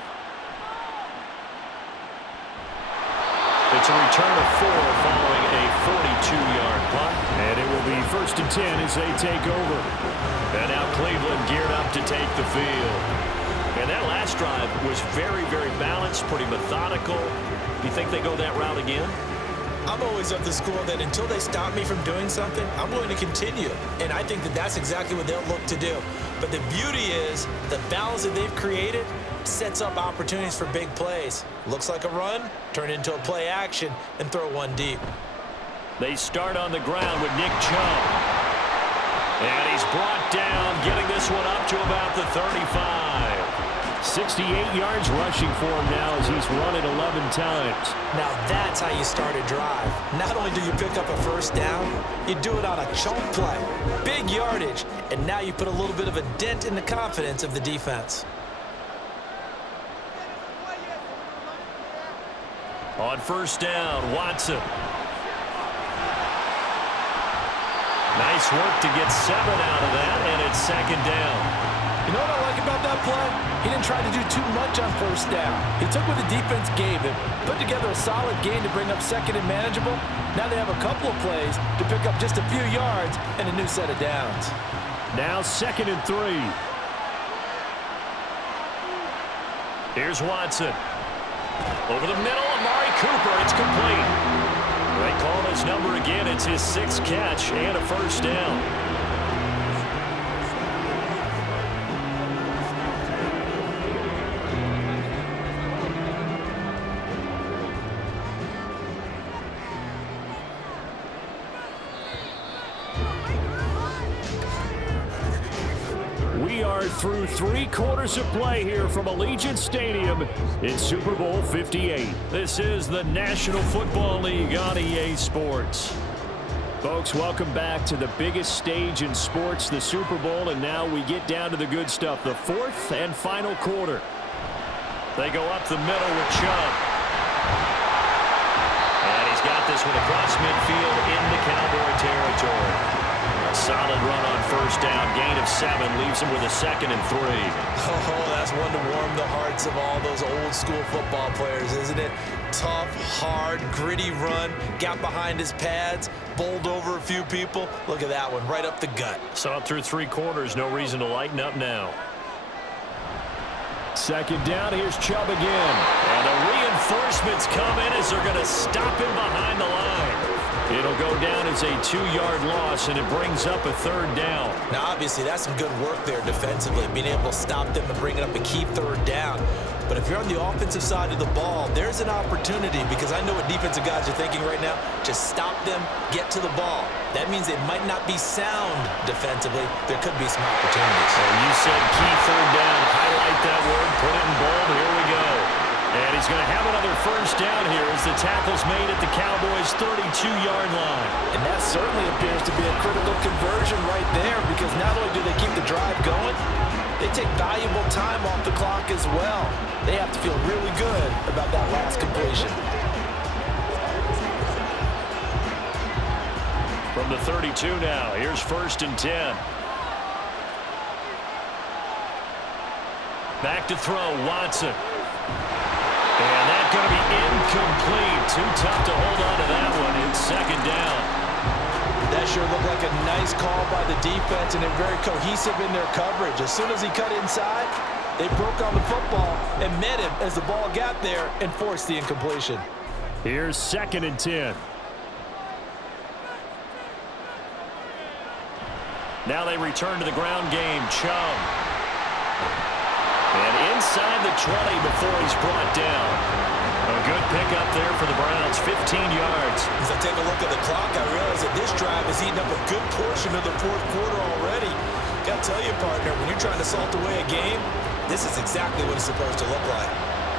It's a return of 4 following a 42-yard punt. And it will be 1st and 10 as they take over. And now Cleveland geared up to take the field. And that last drive was very, very balanced, pretty methodical. Do you think they go that route again? I'm always of the school that until they stop me from doing something, I'm going to continue. And I think that that's exactly what they'll look to do. But the beauty is the balance that they've created sets up opportunities for big plays. Looks like a run, turn it into a play action, and throw one deep. They start on the ground with Nick Chubb. And he's brought down, getting this one up to about the 35. 68 yards rushing for him now as he's run it 11 times. Now that's how you start a drive. Not only do you pick up a 1st down, you do it on a chunk play. Big yardage, and now you put a little bit of a dent in the confidence of the defense. On 1st down, Watson. Nice work to get 7 out of that, and it's 2nd down. You know what I like about that play? He didn't try to do too much on 1st down. He took what the defense gave him, put together a solid gain to bring up 2nd and manageable. Now they have a couple of plays to pick up just a few yards and a new set of downs. Now 2nd and 3. Here's Watson. Over the middle, Amari Cooper. It's complete. They call his number again. It's his 6th catch and a 1st down. Through 3 quarters of play here from Allegiant Stadium in Super Bowl 58. This is the National Football League on EA Sports. Folks, welcome back to the biggest stage in sports, the Super Bowl, and now we get down to the good stuff, the 4th and final quarter. They go up the middle with Chubb. And he's got this one across midfield into Cowboy territory. Solid run on 1st down, gain of 7, leaves him with a 2nd and 3. Oh, that's one to warm the hearts of all those old school football players, isn't it? Tough, hard, gritty run, got behind his pads, bowled over a few people. Look at that one, right up the gut. Saw it through 3 quarters, no reason to lighten up now. 2nd down, here's Chubb again. And the reinforcements come in as they're going to stop him behind the line. It'll go down as a 2-yard loss, and it brings up a 3rd down. Now, obviously, that's some good work there defensively, being able to stop them and bringing up a key 3rd down. But if you're on the offensive side of the ball, there's an opportunity, because I know what defensive guys are thinking right now. Just stop them, get to the ball. That means they might not be sound defensively. There could be some opportunities. And you said key third down. Highlight that word. Put it in bold. Here we go. And he's going to have another first down here as the tackle's made at the Cowboys' 32-yard line. And that certainly appears to be a critical conversion right there, because not only do they keep the drive going, they take valuable time off the clock as well. They have to feel really good about that last completion. From the 32 now, here's 1st and 10. Back to throw, Watson. And that's going to be incomplete. Too tough to hold on to that one. It's 2nd down. That sure looked like a nice call by the defense, and they're very cohesive in their coverage. As soon as he cut inside, they broke on the football and met him as the ball got there and forced the incompletion. Here's 2nd and 10. Now they return to the ground game. Chubb. And inside the 20 before he's brought down. A good pickup there for the Browns, 15 yards. As I take a look at the clock, I realize that this drive has eaten up a good portion of the 4th quarter already. Got to tell you, partner, when you're trying to salt away a game, this is exactly what it's supposed to look like.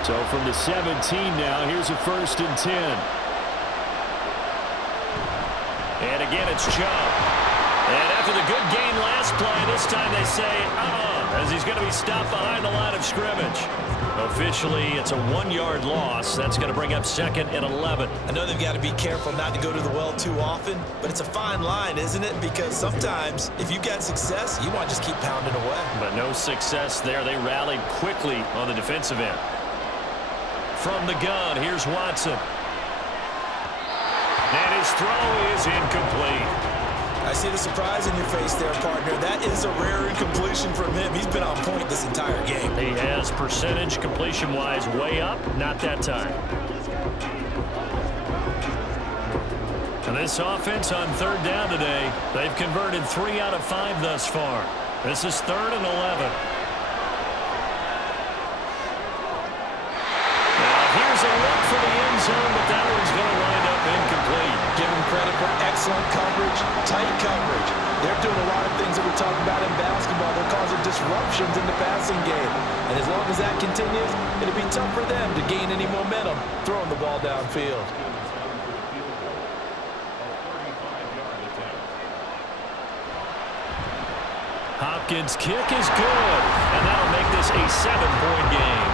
So from the 17 now, here's a 1st and 10. And again, it's Chubb. And after the good gain last play, this time they say, as he's going to be stopped behind the line of scrimmage. Officially, it's a 1-yard loss. That's going to bring up 2nd and 11. I know they've got to be careful not to go to the well too often, but it's a fine line, isn't it? Because sometimes, if you get success, you want to just keep pounding away. But no success there. They rallied quickly on the defensive end. From the gun, here's Watson. And his throw is incomplete. I see the surprise in your face there, partner. That is a rare incompletion from him. He's been on point this entire game. He has percentage completion-wise way up. Not that time. And this offense on 3rd down today, they've converted 3 out of 5 thus far. This is 3rd and 11. Now here's a look for the end zone, but that one's going to wind up incomplete. Give him credit for excellent coverage, tight coverage. They're doing a lot of things that we talk about in basketball. They're causing disruptions in the passing game. And as long as that continues, it'll be tough for them to gain any momentum throwing the ball downfield. Hopkins' kick is good, and that'll make this a 7-point game.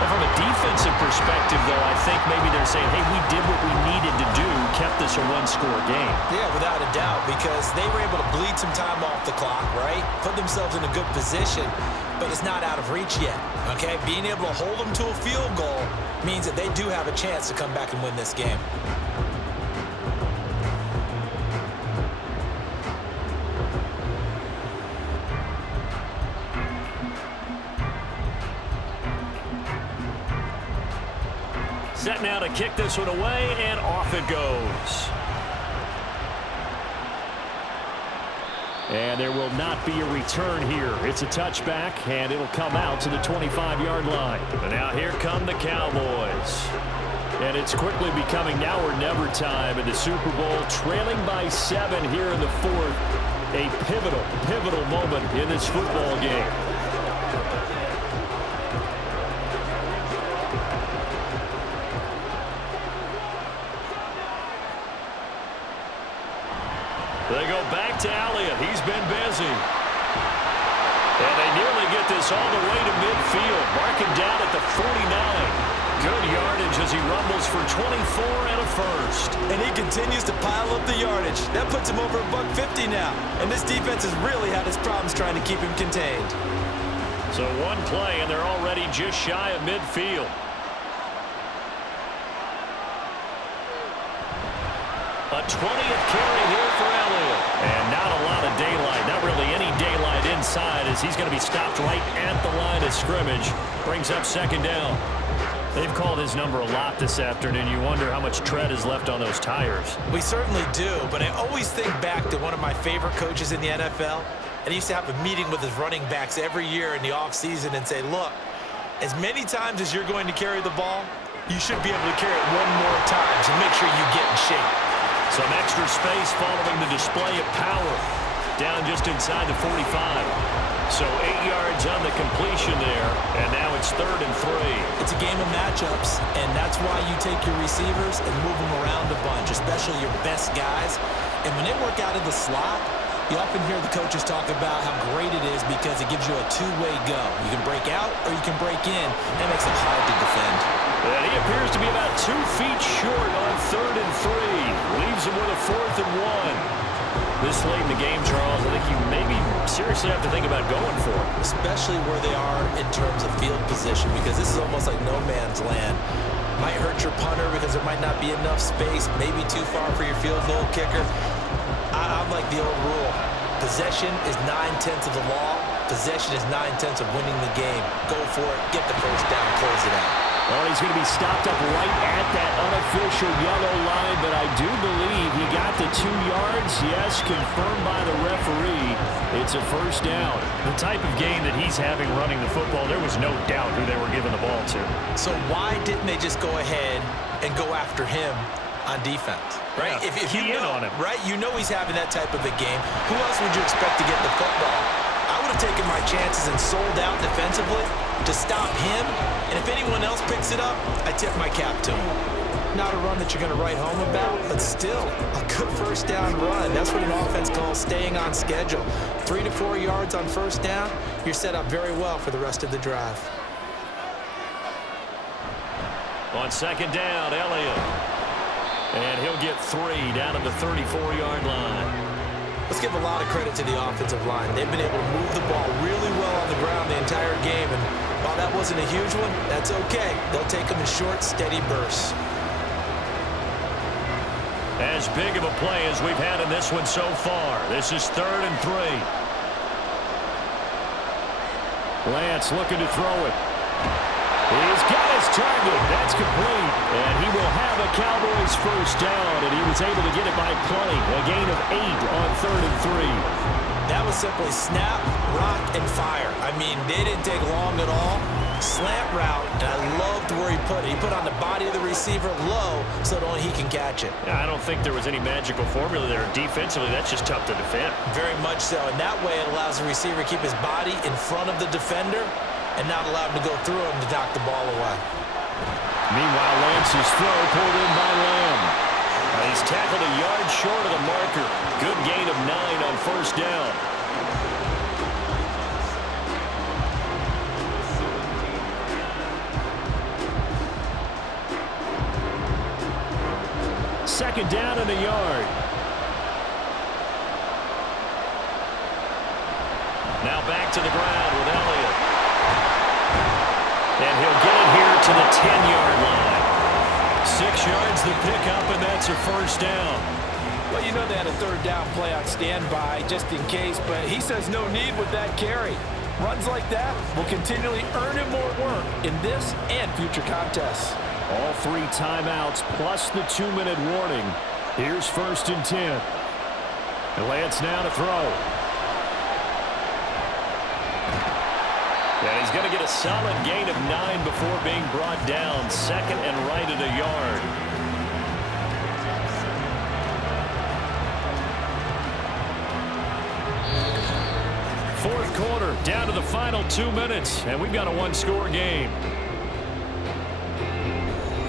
Well, from a defensive perspective, though, I think maybe they're saying, hey, we did what we needed to do, kept this a 1-score game. Yeah, without a doubt, because they were able to bleed some time off the clock, right? Put themselves in a good position, but it's not out of reach yet, okay? Being able to hold them to a field goal means that they do have a chance to come back and win this game. Set now to kick this one away, and off it goes. And there will not be a return here. It's a touchback, and it'll come out to the 25-yard line. And now here come the Cowboys. And it's quickly becoming now or never time in the Super Bowl, trailing by 7 here in the 4th. A pivotal moment in this football game. They go back to Elliott. He's been busy. And they nearly get this all the way to midfield. Mark him down at the 49. Good yardage as he rumbles for 24 and a first. And he continues to pile up the yardage. That puts him over $150 now. And this defense has really had its problems trying to keep him contained. So one play, and they're already just shy of midfield. A 20th carry here for Elliott. And not a lot of daylight. Not really any daylight inside as he's going to be stopped right at the line of scrimmage. Brings up 2nd down. They've called his number a lot this afternoon. You wonder how much tread is left on those tires. We certainly do, but I always think back to one of my favorite coaches in the NFL. And he used to have a meeting with his running backs every year in the offseason and say, look, as many times as you're going to carry the ball, you should be able to carry it 1 more time to make sure you get in shape. Some extra space following the display of power. Down just inside the 45. So 8 yards on the completion there, and now it's 3rd and 3. It's a game of matchups, and that's why you take your receivers and move them around a bunch, especially your best guys. And when they work out of the slot, you often hear the coaches talk about how great it is because it gives you a two-way go. You can break out or you can break in. That makes it hard to defend. And he appears to be about 2 feet short on 3rd and 3. Leaves him with a 4th and 1. This late in the game, Charles, I think you maybe seriously have to think about going for it. Especially where they are in terms of field position, because this is almost like no man's land. Might hurt your punter because there might not be enough space, maybe too far for your field goal kicker. I'm like the old rule. Possession is 9/10 of the law. Possession is 9/10 of winning the game. Go for it, get the first down, close it out. Well, he's going to be stopped up right at that unofficial yellow line, but I do believe he got the 2 yards. Yes, confirmed by the referee. It's a first down. The type of game that he's having running the football, there was no doubt who they were giving the ball to. So why didn't they just go ahead and go after him on defense? Right? Yeah, if you key in know, on him. right? You know he's having that type of a game. Who else would you expect to get the football? I would have taken my chances and sold out defensively to stop him. And if anyone else picks it up, I tip my cap to him. Not a run that you're going to write home about, but still a good first down run. That's what an offense calls staying on schedule. 3 to 4 yards on first down, you're set up very well for the rest of the drive. On 2nd down, Elliott. And he'll get 3 down at the 34-yard line. Let's give a lot of credit to the offensive line. They've been able to move the ball really well on the ground the entire game. And while that wasn't a huge one, that's okay. They'll take them in short, steady bursts. As big of a play as we've had in this one so far. This is 3rd and 3. Lance looking to throw it. He's got his target. That's complete. And he will have a Cowboys first down, and he was able to get it by plenty. A gain of 8 on 3rd and 3. That was simply snap, rock, and fire. I mean, they didn't take long at all. Slant route, and I loved where he put it. He put on the body of the receiver low so that only he can catch it. Yeah, I don't think there was any magical formula there. Defensively, that's just tough to defend. Very much so. And that way it allows the receiver to keep his body in front of the defender and not allow him to go through him to knock the ball away. Meanwhile, Lance's throw pulled in by Lamb. He's tackled a yard short of the marker. Good gain of 9 on first down. Second down in the yard. Now back to the ground with Elliott. And he'll get it here to the 10-yard line. 6 yards the pickup, and that's a first down. Well, you know they had a 3rd down play on standby just in case, but he says no need with that carry. Runs like that will continually earn him more work in this and future contests. All 3 timeouts plus the 2-minute warning. Here's 1st and 10. And Lance now to throw. And he's going to get a solid gain of 9 before being brought down. 2nd and right at a yard. Fourth quarter, down to the final 2 minutes, and we've got a 1-score game.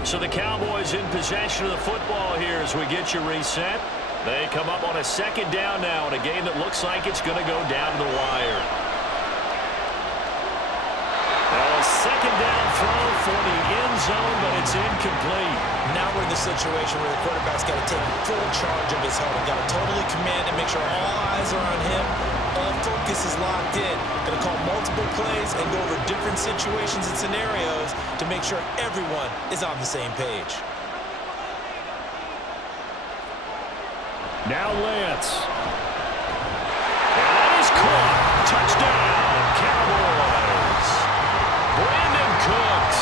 So the Cowboys in possession of the football here as we get you reset. They come up on a 2nd down now in a game that looks like it's going to go down to the wire. A 2nd down throw for the end zone, but it's incomplete. Now we're in the situation where the quarterback's got to take full charge of his helmet. Got to totally command and make sure all eyes are on him. All focus is locked in. Going to call multiple plays and go over different situations and scenarios to make sure everyone is on the same page. Now Lance. And that is caught. Touchdown, Cowboys. Brandon Cooks,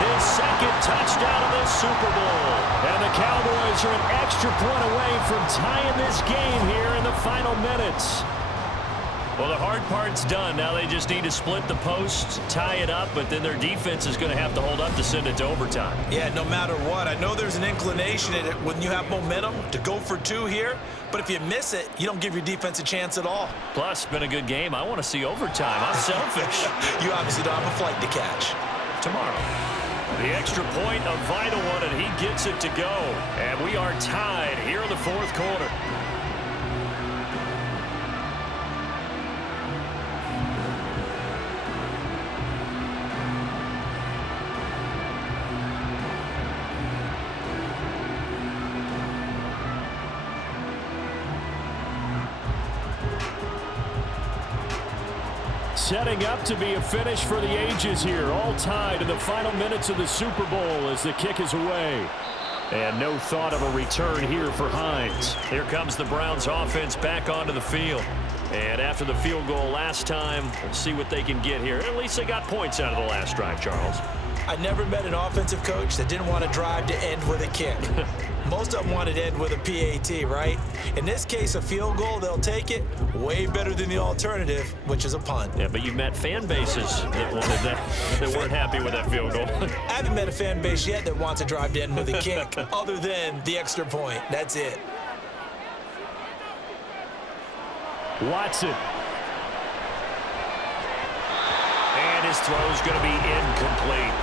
his 2nd touchdown of the Super Bowl. And the Cowboys are an extra point away from tying this game here in the final minutes. Well, the hard part's done. Now they just need to split the posts, tie it up, but then their defense is going to have to hold up to send it to overtime. Yeah, no matter what. I know there's an inclination in it when you have momentum to go for two here, but if you miss it, you don't give your defense a chance at all. Plus, it's been a good game. I want to see overtime. I'm selfish. You obviously don't have a flight to catch. Tomorrow. The extra point, a vital one, and he gets it to go. And we are tied here in the fourth quarter. Setting up to be a finish for the ages here. All tied in the final minutes of the Super Bowl as the kick is away. And no thought of a return here for Hines. Here comes the Browns offense back onto the field. And after the field goal last time, we'll see what they can get here. At least they got points out of the last drive, Charles. I never met an offensive coach that didn't want to drive to end with a kick. Most of them wanted to end with a PAT, right? In this case, a field goal, they'll take it. Way better than the alternative, which is a punt. Yeah, but you've met fan bases that wanted that weren't happy with that field goal. I haven't met a fan base yet that wants to drive to end with a kick, other than the extra point. That's it. Watson. And his throw's going to be incomplete.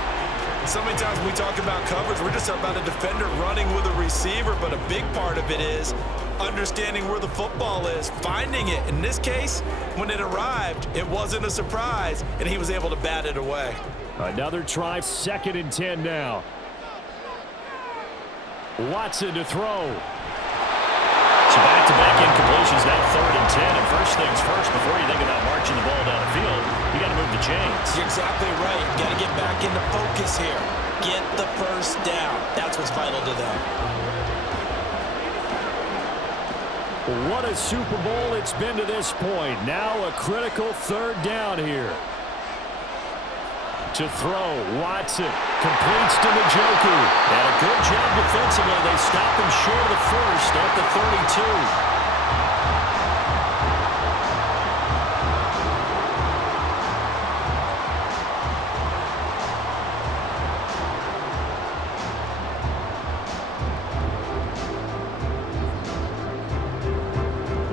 So many times when we talk about coverage, we're just about a defender running with a receiver, but a big part of it is understanding where the football is, finding it. In this case, when it arrived, it wasn't a surprise, and he was able to bat it away. Another try, 2nd and 10 now. Watson to throw. So back-to-back incompletions, now 3rd and 10. And first things first, before you think about marching the ball down the field, you got to move the chains. You're exactly right. Got to get back into focus here. Get the first down. That's what's vital to them. What a Super Bowl it's been to this point. Now a critical 3rd down here. To throw, Watson completes to Njoku. And a good job defensively. They stop him short of the first at the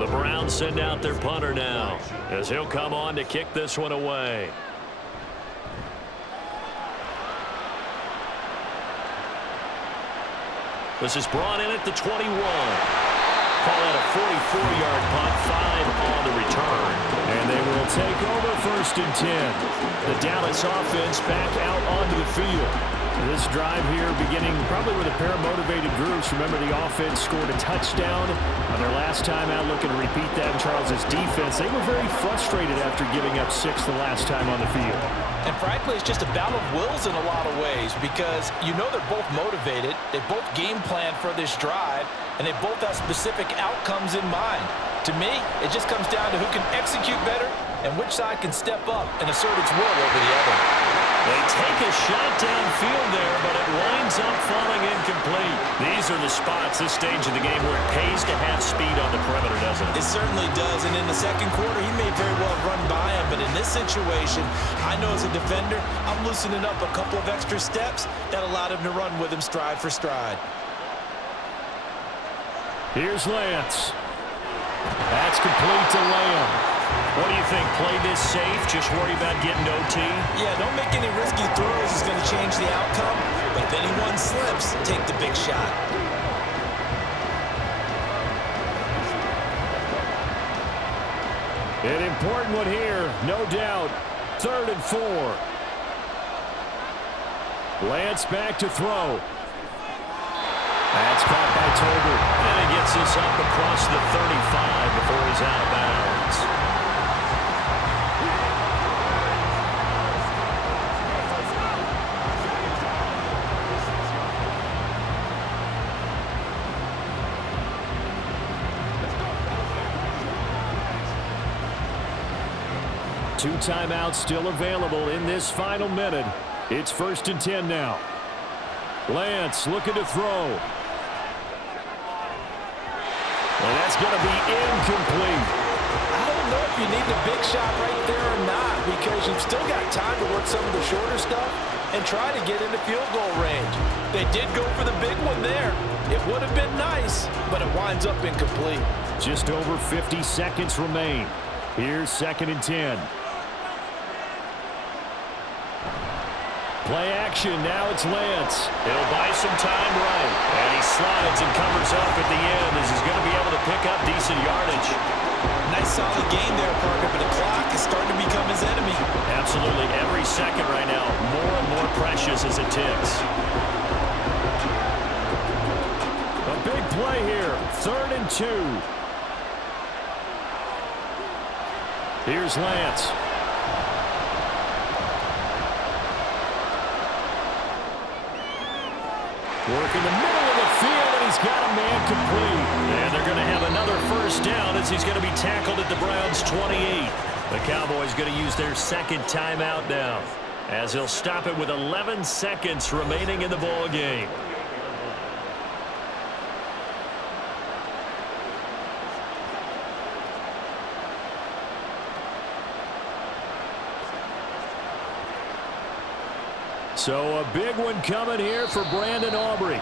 32. The Browns send out their punter now, as he'll come on to kick this one away. This is brought in at the 21. Call that a 44-yard punt, 5 on the return. And they will take over 1st and 10. The Dallas offense back out onto the field. This drive here beginning probably with a pair of motivated groups. Remember, the offense scored a touchdown on their last time out, looking to repeat that in Charles's defense. They were very frustrated after giving up 6 the last time on the field. And frankly, it's just a battle of wills in a lot of ways because you know they're both motivated, they both game plan for this drive, and they both have specific outcomes in mind. To me, it just comes down to who can execute better and which side can step up and assert its will over the other. They take a shot downfield there, but it winds up falling incomplete. These are the spots, this stage of the game, where it pays to have speed on the perimeter, doesn't it? It certainly does, and in the second quarter, he may very well run by him, but in this situation, I know as a defender, I'm loosening up a couple of extra steps that allowed him to run with him stride for stride. Here's Lance. That's complete to Lamb. What do you think? Play this safe? Just worry about getting OT? Yeah, don't make any risky throws. It's going to change the outcome. But if anyone slips, take the big shot. An important one here, no doubt. 3rd and 4. Lance back to throw. That's caught by Tolbert. And he gets this up across the 35 before he's out of bounds. Two timeouts still available in this final minute. It's 1st and 10 now. Lance looking to throw. And that's going to be incomplete. I don't know if if you need the big shot right there or not, because you've still got time to work some of the shorter stuff and try to get into field goal range. They did go for the big one there. It would have been nice, but it winds up incomplete. Just over 50 seconds remain. Here's 2nd and 10. Play action, now it's Lance. He'll buy some time right. And he slides and covers up at the end as he's going to be able to pick up decent yardage. Nice solid gain there, Parker, but the clock is starting to become his enemy. Absolutely. Every second right now, more and more precious as it ticks. A big play here, 3rd and 2. Here's Lance. Working the middle of the field, and he's got a man complete. And they're going to have another first down as he's going to be tackled at the Browns' 28. The Cowboys going to use their 2nd timeout now, as he'll stop it with 11 seconds remaining in the ball game. So a big one coming here for Brandon Aubrey.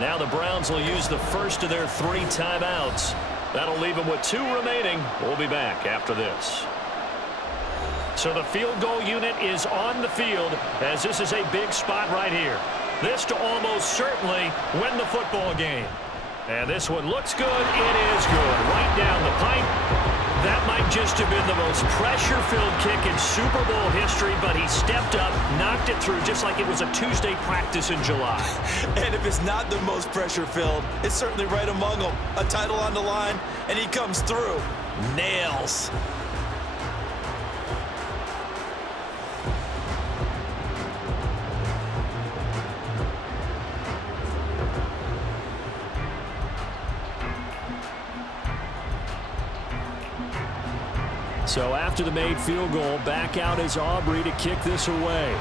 Now the Browns will use the first of their 3 timeouts. That'll leave them with 2 remaining. We'll be back after this. So the field goal unit is on the field, as this is a big spot right here. This to almost certainly win the football game. And this one looks good. It is good. Right down the pipe. That might just have been the most pressure-filled kick in Super Bowl history, but he stepped up, knocked it through just like it was a Tuesday practice in July. And if it's not the most pressure-filled, it's certainly right among them. A title on the line, and he comes through. Nails. So after the made field goal, back out is Aubrey to kick this away.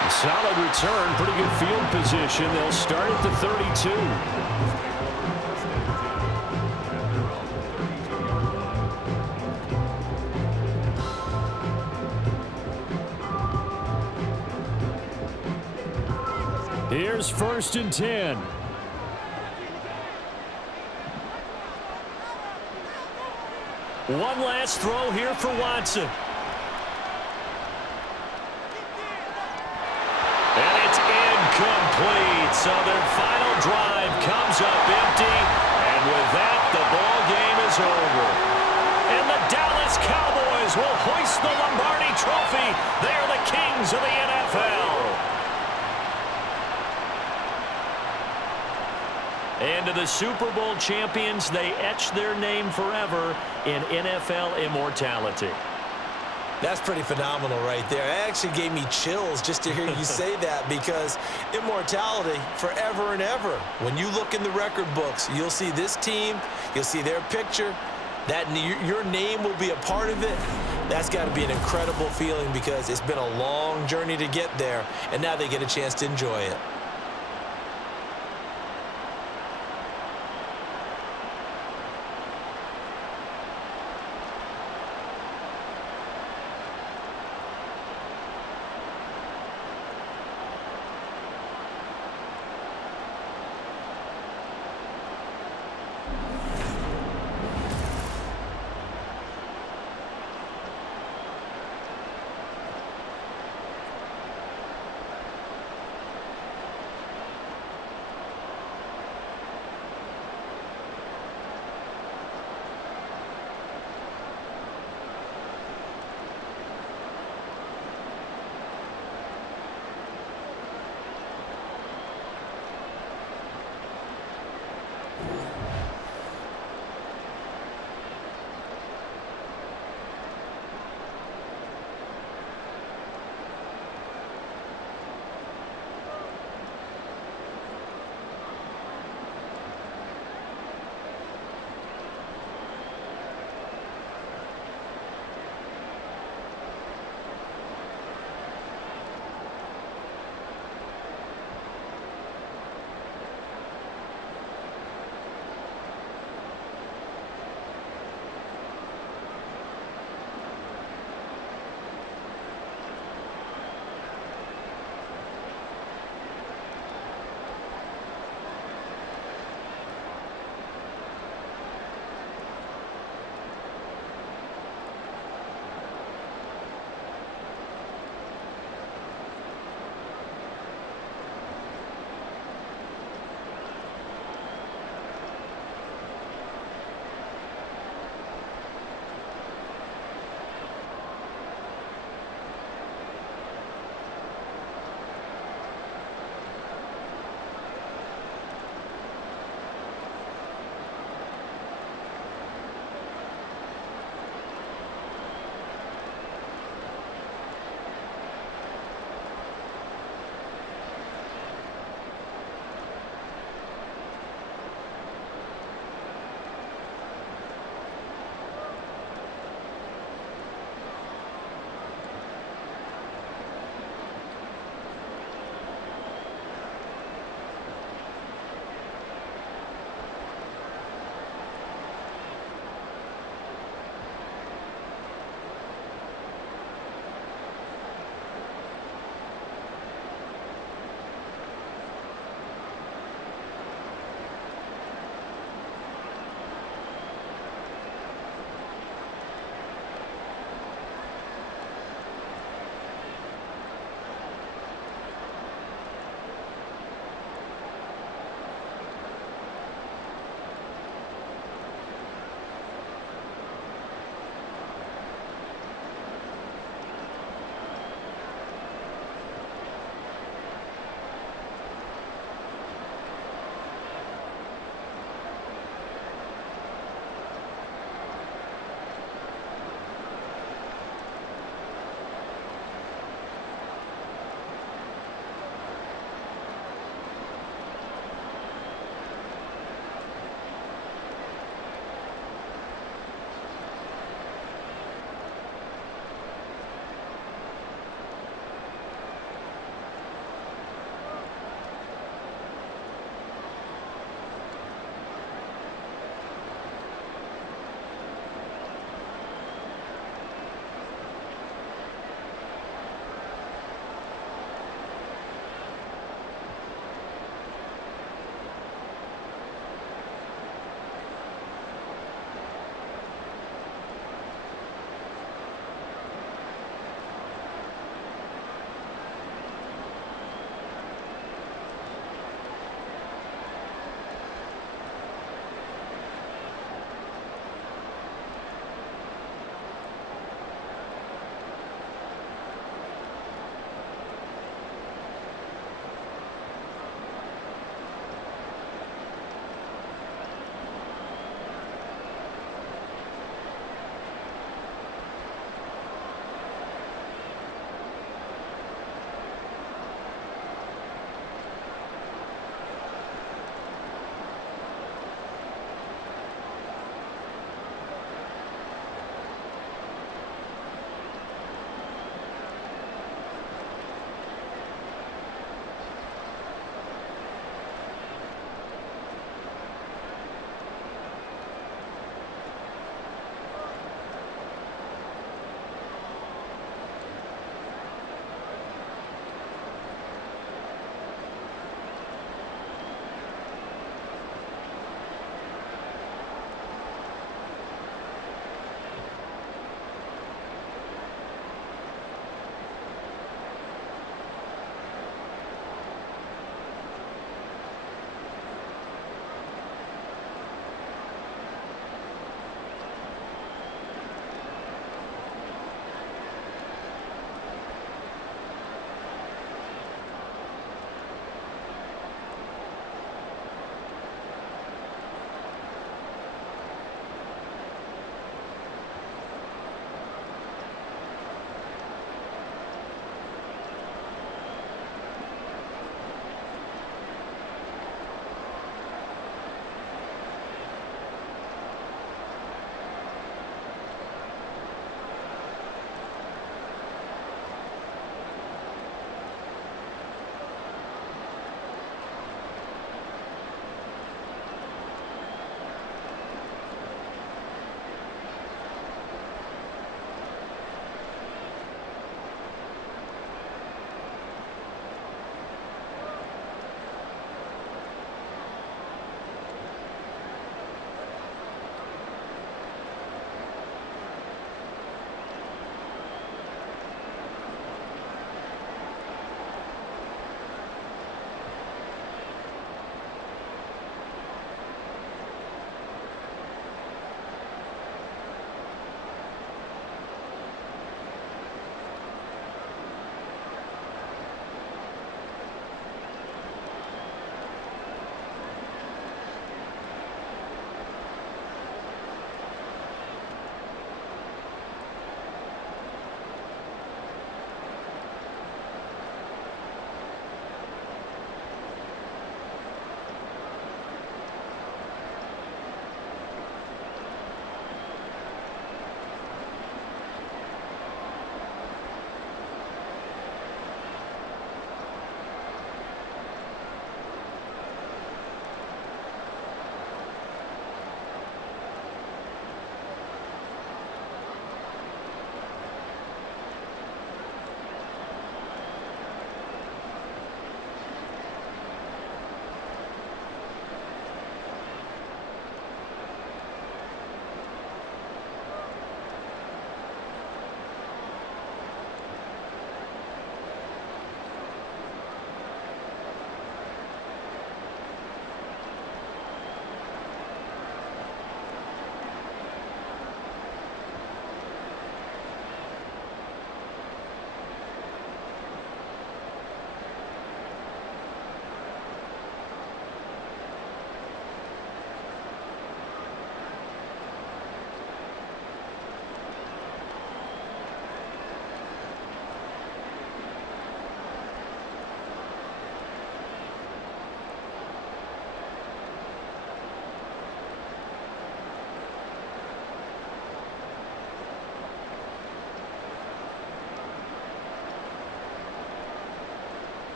A solid return, pretty good field position. They'll start at the 32. Here's 1st and 10. One last throw here for Watson. And it's incomplete. So their final drive comes up empty. And with that, the ball game is over. And the Dallas Cowboys will hoist the Lombardi Trophy. They are the kings of the NFL. And to the Super Bowl champions, they etch their name forever in NFL immortality. That's pretty phenomenal right there. It actually gave me chills just to hear you say that, because immortality forever and ever. When you look in the record books, you'll see this team, you'll see their picture, that your name will be a part of it. That's got to be an incredible feeling, because it's been a long journey to get there, and now they get a chance to enjoy it.